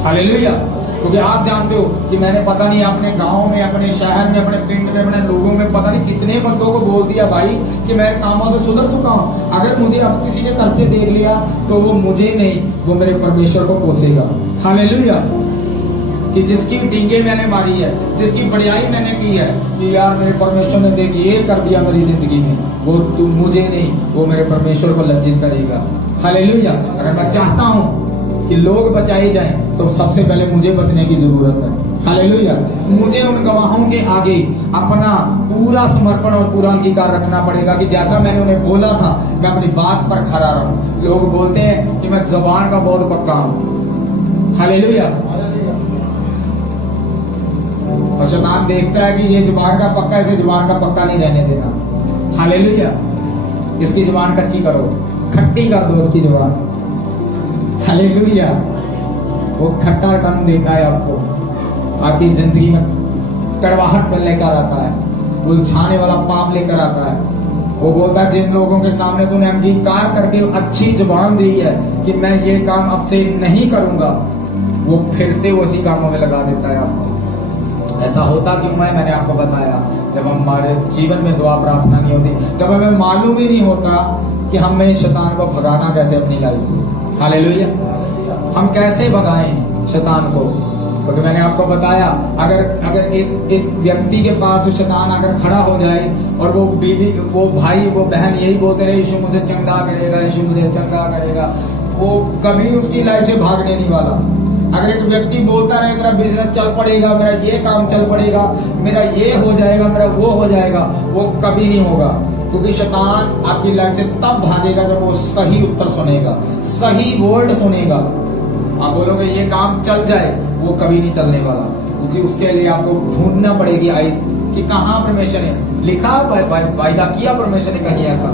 हालेलुया। क्योंकि आप जानते हो कि मैंने पता नहीं अपने गांव में, अपने शहर में, अपने पिंड में, अपने लोगों में पता नहीं कितने बंदों को बोल दिया भाई कि मैं कामों से सुधर चुका हूं। अगर मुझे अब किसी ने करते देख लिया तो वो मुझे नहीं, वो मेरे परमेश्वर को कोसेगा। हालेलुया। कि जिसकी डींगे मैंने मारी है, जिसकी बढ़ियाई मैंने की है कि यार मेरे परमेश्वर ने देख ये कर दिया मेरी जिंदगी में, वो तू मुझे नहीं, वो मेरे परमेश्वर को लज्जित करेगा। हालेलुया। अगर मैं चाहता हूं कि लोग बचाए जाएं तो सबसे पहले मुझे बचने की जरूरत है। हालेलुया। मुझे उन गवाहों के आगे अपना पूरा समर्पण और पूरा अंगीकार रखना पड़ेगा कि जैसा मैंने उन्हें बोला था मैं अपनी बात पर खड़ा रहूं। लोग बोलते हैं कि मैं जुबान का बहुत पक्का हूं। हालेलुया। और शैतान देखता है कि ये जुबान का पक्का, इसे जुबान का पक्का नहीं रहने देना। हालेलुया। इसकी जुबान कच्ची करो, खट्टी कर दो इसकी जुबान। हालेलुया। वो खट्टा कम देता है आपको, आपकी जिंदगी में कड़वाहट में लेकर आता है, उलझाने वाला पाप लेकर आता है। वो बोलता है जिन लोगों के सामने तूने अंगीकार करके अच्छी जुबान दी है कि मैं ये काम अब से नहीं करूंगा, वो फिर से उसी कामों में लगा देता है आपको। ऐसा होता क्यों है? मैंने आपको बताया, जब हमारे जीवन में दुआ प्रार्थना नहीं होती, जब हमें मालूम ही नहीं होता कि हमें शैतान को भगाना कैसे अपनी लाइफ से। हालेलुया। हम कैसे भगाएं शैतान को? क्योंकि मैंने आपको बताया, अगर एक व्यक्ति के पास शैतान अगर खड़ा हो जाए और वो बीवी, वो भाई, वो बहन यही बोलते रहे यीशु मुझे चंगा करेगा, यीशु मुझे चंगा करेगा, वो कभी उसकी लाइफ से भागने नहीं वाला। अगर एक व्यक्ति बोलता रहे मेरा बिजनेस चल पड़ेगा, मेरा ये काम चल पड़ेगा, मेरा ये हो जाएगा, मेरा वो हो जाएगा, वो कभी नहीं होगा। क्योंकि शैतान आपकी लाइफ से तब भागेगा जब वो सही उत्तर सुनेगा, सही वर्ड सुनेगा। आप बोलोगे ये काम चल जाए, वो कभी नहीं चलने वाला, क्योंकि उसके लिए आपको ढूंढना पड़ेगी आई कि कहाँ परमेश्वर ने लिखा, वायदा किया परमेश्वर ने कहीं ऐसा,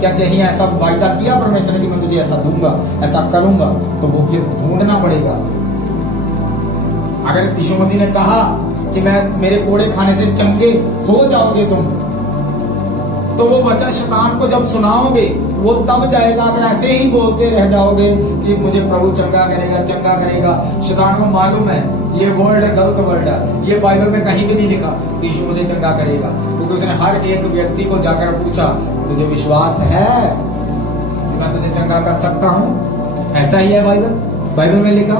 क्या कहीं ऐसा वायदा किया परमेश्वर ने कि मैं तुझे ऐसा दूंगा, ऐसा करूंगा, तो वो फिर ढूंढना पड़ेगा। अगर यीशु मसीह ने कहा कि मैं मेरे कोड़े खाने से चंगे हो जाओगे तुम, तो वो वचन शैतान को जब सुनाओगे वो तब जाएगा। अगर ऐसे ही बोलते रह जाओगे कि मुझे प्रभु चंगा करेगा, चंगा करेगा, शैतान को मालूम है ये वर्ड है, गलत वर्ड है, ये बाइबल में कहीं भी नहीं लिखा तो यीशु मुझे चंगा करेगा। क्योंकि उसने हर एक व्यक्ति को जाकर पूछा तुझे विश्वास है कि मैं तुझे चंगा कर सकता हूँ? ऐसा ही है बाइबल में लिखा।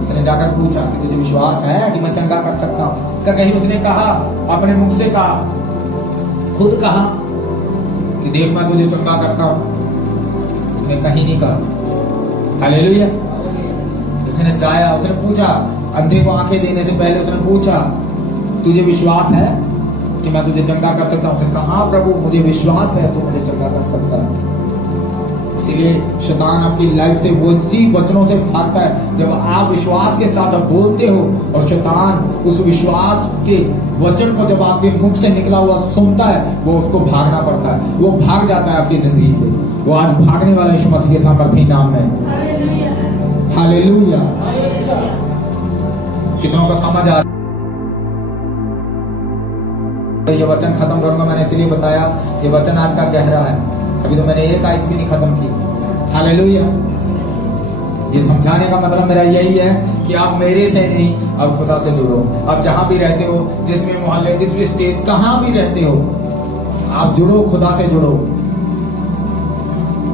उसने जाकर पूछा कि तुझे विश्वास है कि मैं चंगा कर सकता हूँ? क्या कहीं उसने कहा, अपने मुख से कहा, खुद कहा कि देख मैं तुझे चंगा करता हूं? उसने कहीं नहीं कहा। हालेलुया। उसने चाहा, उसने पूछा, अंधे को आंखें देने से पहले उसने पूछा तुझे विश्वास है कि मैं तुझे चंगा कर सकता हूं? उसने कहा प्रभु मुझे विश्वास है तो मुझे चंगा कर सकता है। इसीलिए शैतान आपकी लाइफ से वो सी वचनों से भागता है जब आप विश्वास के साथ बोलते हो, और शैतान उस विश्वास के वचन को जब आपके मुख से निकला हुआ सुनता है, वो उसको भागना पड़ता है, वो भाग जाता है आपकी जिंदगी से। वो आज भागने वाला यीशु मसीह के सामर्थ्य नाम में। हालेलुया। कितनों को समझ आ रहा है? ये वचन खत्म करूंगा, मैंने इसलिए बताया ये वचन आज का गहरा है। अभी तो मैंने एक आयत भी नहीं खत्म की। हालेलुया। ये समझाने का मतलब मेरा यही है कि आप मेरे से नहीं, अब खुदा से जुड़ो। आप जहां भी रहते हो, जिस भी मोहल्ले, जिस भी स्टेट, कहां भी रहते हो, आप जुड़ो, खुदा से जुड़ो।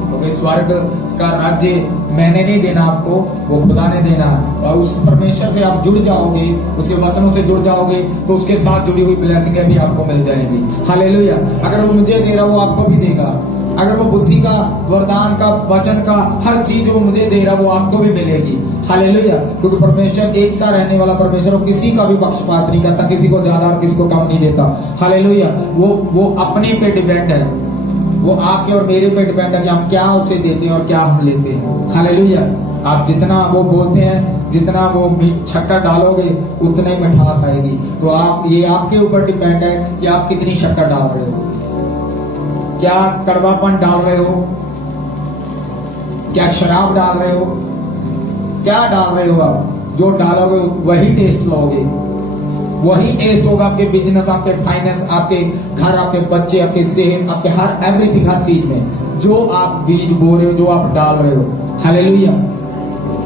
क्योंकि स्वर्ग का राज्य मैंने नहीं देना आपको, वो खुदा ने देना है। और उस परमेश्वर से आप जुड़ जाओगे, उसके वचनों से जुड़ जाओगे, तो उसके साथ जुड़ी हुई ब्लेसिंगें भी आपको मिल जाएंगी। हालेलुया। अगर वो मुझे दे रहा वो आपको भी देगा। अगर वो बुद्धि का, वरदान का, वचन का, हर चीज वो मुझे दे रहा वो आपको भी मिलेगी। हालेलुया। क्योंकि परमेश्वर एक सा रहने वाला परमेश्वर, वो किसी का भी पक्षपात नहीं करता, किसी को ज्यादा और किसी को कम नहीं देता। हालेलुया। वो अपने पे डिपेंड है, वो आपके और मेरे पे डिपेंड है कि हम क्या उसे देते हैं और क्या हम लेते हैं। हालेलुया। आप जितना वो बोलते हैं, जितना वो शक्कर डालोगे उतना ही मिठास आएगी। तो आप, ये आपके ऊपर डिपेंड है कि आप कितनी शक्कर डाल रहे हो, क्या कड़वापन डाल रहे हो, क्या शराब डाल रहे हो, क्या डाल रहे हो। आप जो डालोगे वही टेस्ट लोगे, वही टेस्ट होगा आपके बिजनेस, आपके फाइनेंस, आपके घर, आपके बच्चे, आपके सेहत, आपके हर एवरीथिंग, हर चीज में जो आप बीज बो रहे हो, जो आप डाल रहे हो। हालेलुया।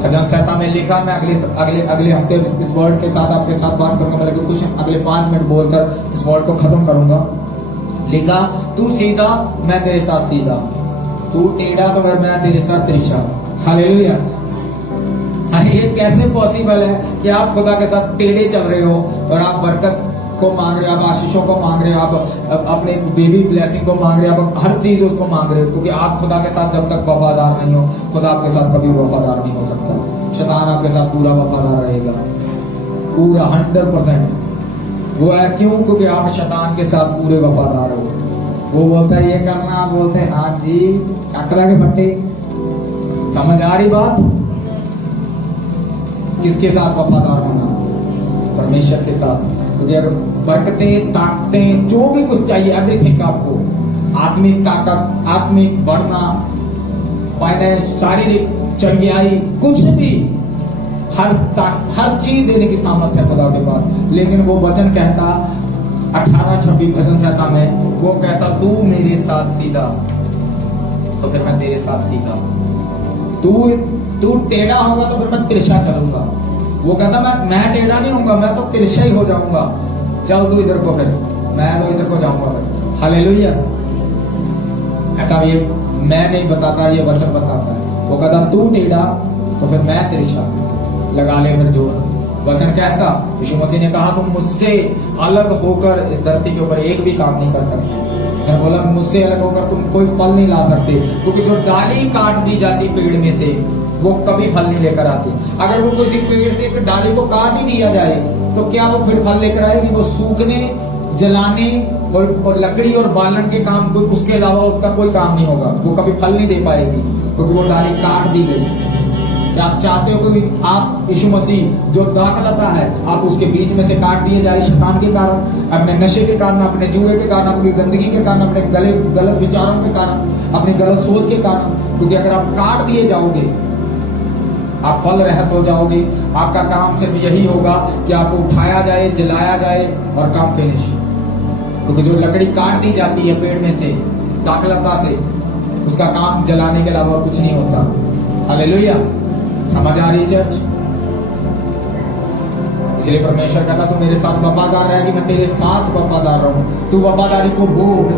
भजन संहिता में लिखा, मैं अगले हफ्ते इस वर्ड के साथ आपके साथ बात करूंगा, मतलब कुछ अगले 5 मिनट बोलकर इस वर्ड को खत्म करूंगा। लिखा, तू सीधा मैं तेरे साथ सीधा, तू टेढ़ा तो मैं तेरे साथ तिरछा। हालेलुया। ये कैसे पॉसिबल है कि आप खुदा के साथ टेढ़े चल रहे हो और आप बरकत को मांग रहे हो, आप आशीषों को मांग रहे हो, आप अपने बेबी ब्लेसिंग को मांग रहे हो, आप हर चीज उसको मांग रहे हो। क्योंकि आप खुदा के साथ जब तक वफादार नहीं हो, खुदा आपके साथ कभी वफादार नहीं हो सकता। शैतान आपके साथ पूरा वफादार रहेगा, पूरा 100%। वो है क्यों? क्योंकि आप शैतान के साथ पूरे वफादार हो। वो बोलता है ये करना, आप बोलते हैं हाँ जी, चकरा के फट्टे। समझ आ रही बात? किसके साथ वफादार होना? परमेश्वर के साथ। क्योंकि अगर बरकतें, ताकतें, जो भी कुछ चाहिए, एवरीथिंग आपको, आत्मिक ताकत, आत्मिक बढ़ना, फाइनेंस, शारीरिक चंगियाई, कुछ भी, हर चीज देने की सामर्थ्य है खुदा के पास। लेकिन वो वचन कहता 18-26 भजन संहिता में, वो कहता तू मेरे साथ सीधा तो फिर मैं तेरे साथ सीधा, तू टेढ़ा होगा तो फिर मैं तिरछा चलूंगा। वो कहता मैं टेढ़ा नहीं होऊंगा, मैं तो तिरछा ही हो जाऊंगा। चल तू इधर को, फिर मैं तो इधर को जाऊंगा फिर। हालेलुया। ऐसा ये मैं नहीं बताता, ये वचन बताता है। वो कहता तू टेढ़ा तो फिर मैं तिरछा, लगा ले फिर जोर। वचन कहता, यीशु मसीह ने कहा तुम मुझसे अलग होकर इस धरती के ऊपर एक भी काम नहीं कर सकते। उसने बोला मुझसे अलग होकर तुम कोई फल नहीं ला सकते, क्योंकि जो डाली काट दी जाती पेड़ में से वो कभी फल नहीं लेकर आती। अगर वो किसी पेड़ से एक डाली को काट ही दिया जाए तो क्या वो फिर फल लेकर आएगी? वो सूखने, जलाने और लकड़ी और बालन के काम, कोई उसके अलावा उसका कोई काम नहीं होगा, वो कभी फल नहीं दे पाएगी, क्योंकि वो डाली काट दी गई। आप चाहते हो कि आप यीशु मसीह जो दाखलता है आप उसके बीच में से काट दिए जाए, शैतान के कारण, अपने नशे के कारण, अपने जुए के कारण, अपनी गंदगी के कारण, अपने गलत विचारों के कारण, अपनी गलत सोच के कारण। क्योंकि अगर आप काट दिए जाओगे आप फल रहित हो जाओगे। आपका काम सिर्फ यही होगा कि आपको उठाया जाए, जलाया जाए और काम फिनिश। क्योंकि जो लकड़ी काट दी जाती है पेड़ में से दाखलता से, उसका काम जलाने के अलावा कुछ नहीं होता। हालेलुया, समझ आ रही चर्च? इसलिए परमेश्वर कहता तू मेरे साथ वफादार रह कि मैं तेरे साथ वफादार रहूं। तू वफादारी को बोल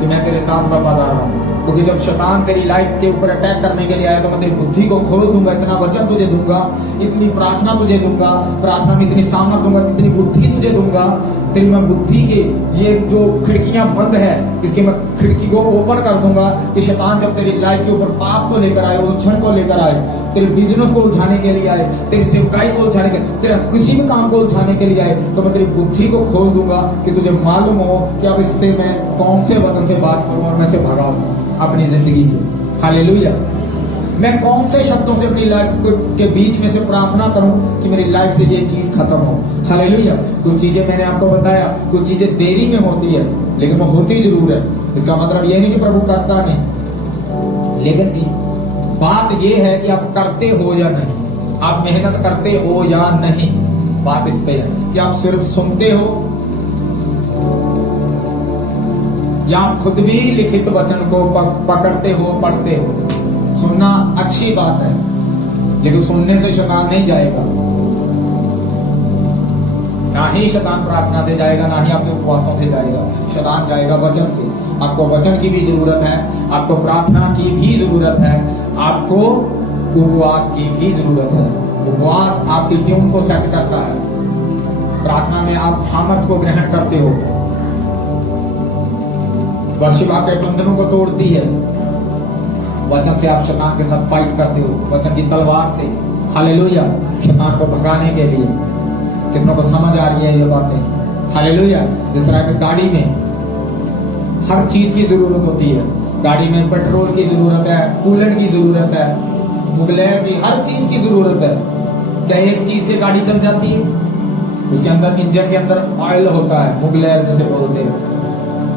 कि मैं तेरे साथ वफादार रहूं। क्योंकि जब शैतान तेरी लाइफ के ऊपर अटैक करने के लिए आया तो मैं तेरी बुद्धि को खोल दूंगा, इतना वचन तुझे दूंगा, इतनी प्रार्थना तुझे दूंगा, प्रार्थना में इतनी सामर्थ दूंगा, इतनी बुद्धि तुझे दूंगा। तेरी मैं बुद्धि के ये जो खिड़कियां बंद है इसके मैं खिड़की को ओपन कर दूंगा कि शैतान जब तेरी लाइफ के ऊपर पाप को लेकर आए, उलझन को लेकर आए, तेरे बिजनेस को उलझाने के लिए आए, तेरी सेवकाई को उलझाने के, तेरा किसी भी काम को उलझाने के लिए आए, तो मैं तेरी बुद्धि को खोल दूंगा कि तुझे मालूम हो कि अब इससे मैं कौन से वचन से बात करूं और मैं से भगाऊं अपनी जिंदगी से। हालेलुया, मैं कौन से शब्दों से अपनी लाइफ के बीच में से प्रार्थना करूं कि मेरी लाइफ से ये चीज खत्म हो। हालेलुया, कुछ चीजें मैंने आपको बताया, कुछ चीजें देरी में होती है लेकिन वो होती जरूर है। इसका मतलब ये नहीं कि प्रभु करता नहीं, लेकिन बात ये है कि आप करते हो या नहीं, आप मेहनत करते हो या नहीं। बात इस पे है कि आप सिर्फ सुनते हो या खुद भी लिखित वचन को पकड़ते हो, पढ़ते हो। सुनना अच्छी बात है लेकिन सुनने से शैतान नहीं जाएगा, ना ही शैतान प्रार्थना से जाएगा, ना ही आपके उपवासों से जाएगा। शैतान जाएगा वचन से। आपको वचन की भी जरूरत है, आपको प्रार्थना की भी जरूरत है, आपको उपवास की भी जरूरत है। उपवास आपकी ट्यून को सेट करता है, प्रार्थना में आप सामर्थ को ग्रहण करते हो, वर्शिप आपके बंधनों को तोड़ती है। वचन से आप शैतान के साथ फाइट करते हो, वचन की तलवार से। हालेलुया, शैतान को भगाने के लिए। कितनों को समझ आ रही है ये बातें? हालेलुया। जिस तरह की गाड़ी में हर चीज की जरूरत होती है, गाड़ी में पेट्रोल की जरूरत है, कूलेंट की जरूरत है, मुगलैर की, हर चीज की जरूरत है। क्या एक चीज से गाड़ी चल जाती है? उसके अंदर, इंजन के अंदर ऑयल होता है, मुगलैर जिसे बोलते हैं,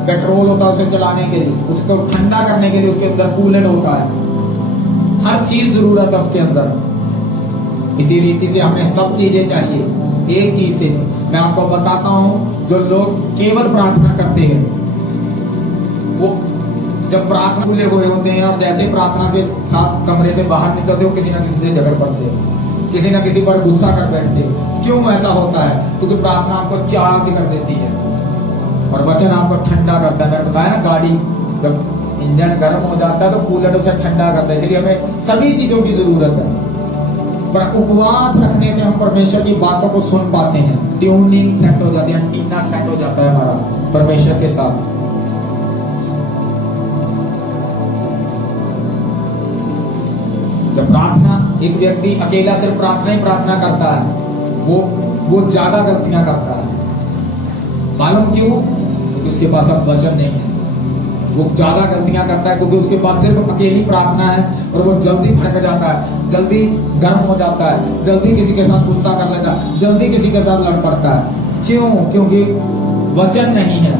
पेट्रोल होता है उसे चलाने के लिए, उसको ठंडा करने के लिए उसके अंदर कूलेंट होता है, हर चीज जरूरत है उसके अंदर। इसी रीति से हमें सब चीजें चाहिए। एक चीज से मैं आपको बताता हूं, जो लोग केवल प्रार्थना करते हैं वो जब प्रार्थना भूले हुए होते हैं और जैसे प्रार्थना के साथ कमरे से बाहर निकलते हो किसी ना किसी से झगड़ पड़ते हैं, किसी ना किसी पर गुस्सा कर बैठते हैं। क्यों ऐसा होता है? क्योंकि प्रार्थना आपको चार्ज कर देती है और वचन आपको ठंडा करता है। मैंने बताया ना, गाड़ी जब इंजन गर्म हो जाता है तो कूलर उसे ठंडा करता है। इसलिए हमें सभी चीजों की जरूरत है। पर उपवास रखने से हम परमेश्वर की बातों को सुन पाते हैं, ट्यूनिंग सेट हो जाती है, एंटीना सेट हो जाता है हमारा परमेश्वर के साथ। जब प्रार्थना, एक व्यक्ति अकेला सिर्फ प्रार्थना ही प्रार्थना करता है, वो ज्यादा गलतियां करता है। मालूम क्यों? क्योंकि उसके पास अब वचन नहीं है। वो ज्यादा गलतियां करता है क्योंकि उसके पास सिर्फ अकेली प्रार्थना है और वो जल्दी भड़क जाता है, जल्दी गर्म हो जाता है, जल्दी किसी के साथ गुस्सा कर लेता है, जल्दी किसी के साथ लड़ पड़ता है। क्यों? क्योंकि वचन नहीं है,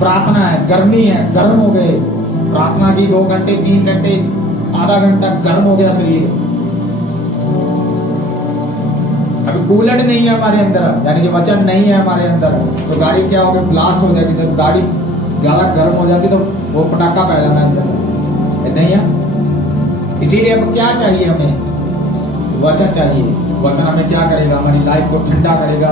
प्रार्थना है, गर्मी है, गर्म हो गए। प्रार्थना की 2 घंटे 3 घंटे आधा घंटा गर्म हो गया शरीर। अभी कूलेंट नहीं है हमारे अंदर, यानी कि वचन नहीं है हमारे अंदर, तो गाड़ी क्या होगी? ब्लास्ट हो जाएगी। जब गाड़ी ज्यादा गर्म हो जाती तो वो पटाखा पैदा है अंदर, नहीं है? इसीलिए अब क्या चाहिए हमें? वचन चाहिए। वचन हमें क्या करेगा? हमारी लाइफ को ठंडा करेगा,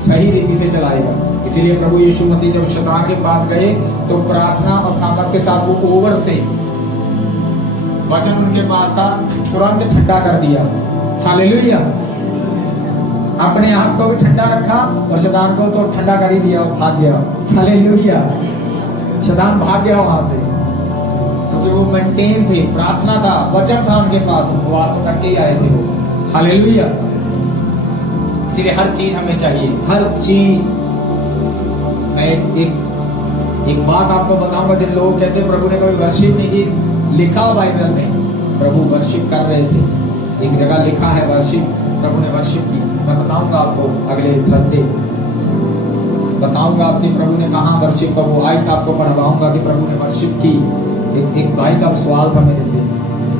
सही रीति से चलाएगा। इसीलिए प्रभु यीशु मसीह जब शैतान के पास गए तो प्रार्थना और सामर्थ के साथ वो ओवर से वचन उनके पास था, तुरंत ठंडा कर दिया। हालेलुया। अपने आप को भी ठंडा रखा और शैतान को तो ठंडा कर ही दिया, भाग गया। हालेलुया, शैतान भाग गया वहां से, क्योंकि वो मेंटेन थे, प्रार्थना था, वचन था उनके पास, उपवास तो करके ही आए थे वो। हालेलुया, इसलिए हर चीज हमें चाहिए, हर चीज। मैं एक बात आपको बताऊंगा, जिन लोग कहते हैं प्रभु ने कभी वर्शिप नहीं की, लिखा हो बाइबल में प्रभु वर्शिप कर रहे थे, एक जगह लिखा है वर्शिप, प्रभु ने वर्शिप की। मैं बताऊंगा आपको अगले थर्सडे, बताऊंगा आपके प्रभु ने कहाँ वर्शिप का वो आयत आपको पढ़वाऊंगा कि प्रभु ने वर्शिप की। एक भाई का सवाल था मेरे से,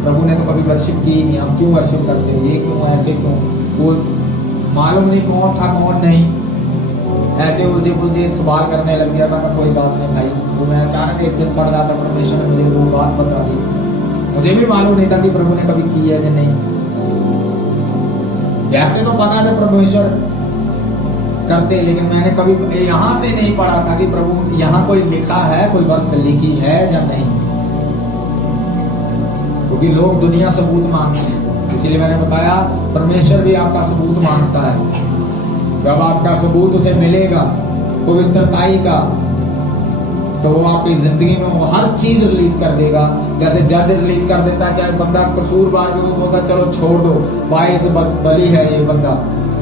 प्रभु ने तो कभी वर्शिप की ही नहीं, हम क्यों वर्शिप करते हैं, ये क्यों, ऐसे क्यों? वो मालूम नहीं कौन था कौन नहीं, ऐसे उलझे पुलझे सवाल करने लग गया। मैं कोई बात नहीं भाई, वो मैं अचानक एक दिन पढ़ रहा था, परमेश्वर ने मुझे वो बात बता दी, मुझे भी मालूम नहीं था कि प्रभु ने कभी की है या नहीं। वैसे तो पता था परमेश्वर करते, लेकिन मैंने कभी यहाँ से नहीं पढ़ा था कि प्रभु यहाँ कोई लिखा है, कोई वर्ष लिखी है या नहीं, क्योंकि लोग दुनिया सबूत मांगते हैं। इसलिए मैंने बताया परमेश्वर भी आपका सबूत मांगता है। जब आपका सबूत उसे मिलेगा पवित्रताई का, तो वो आपकी जिंदगी में वो हर चीज रिलीज कर देगा। जैसे जज रिलीज कर देता है, चाहे बंदा कसूरवार भी वो बोलता चलो छोड़ दो, बाइस बली है ये बंदा,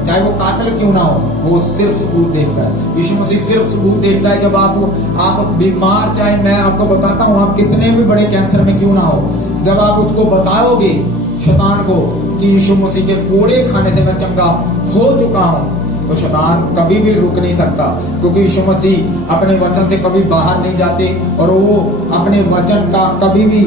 चाहे वो कातिल क्यों ना हो, वो सिर्फ सबूत देखता है। यीशु मसीह सिर्फ सबूत देखता है। जब आप बीमार, चाहे मैं आपको बताता हूँ, आप कितने भी बड़े कैंसर में क्यों ना हो, जब आप उसको बताओगे शैतान को कि यीशु मसीह के कोड़े खाने से मैं चंगा हो चुका हूँ, तो शैतान कभी भी रुक नहीं सकता, क्योंकि यीशु मसीह अपने वचन से कभी बाहर नहीं जाते और वो अपने वचन का कभी भी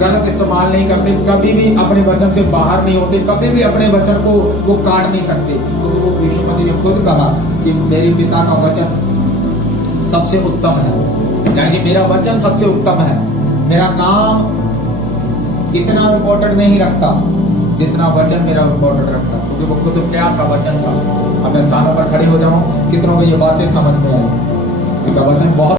गलत इस्तेमाल नहीं करते, कभी भी अपने वचन से बाहर नहीं होते, कभी भी अपने वचन को वो काट नहीं सकते, क्योंकि वो यीशु मसीह ने खुद कहा कि मेरे पिता का वचन सबसे उत्तम है, यानी कि मेरा वचन सबसे उत्तम है। मेरा नाम इतना इम्पोर्टेंट नहीं रखता जितना वचन मेरा इम्पोर्टेंट रखता, क्योंकि वो खुद क्या का वचन था। अब मैं स्थानों पर खड़े हो जाऊं, कितनों को ये बातें समझ में आई, इसका वचन बहुत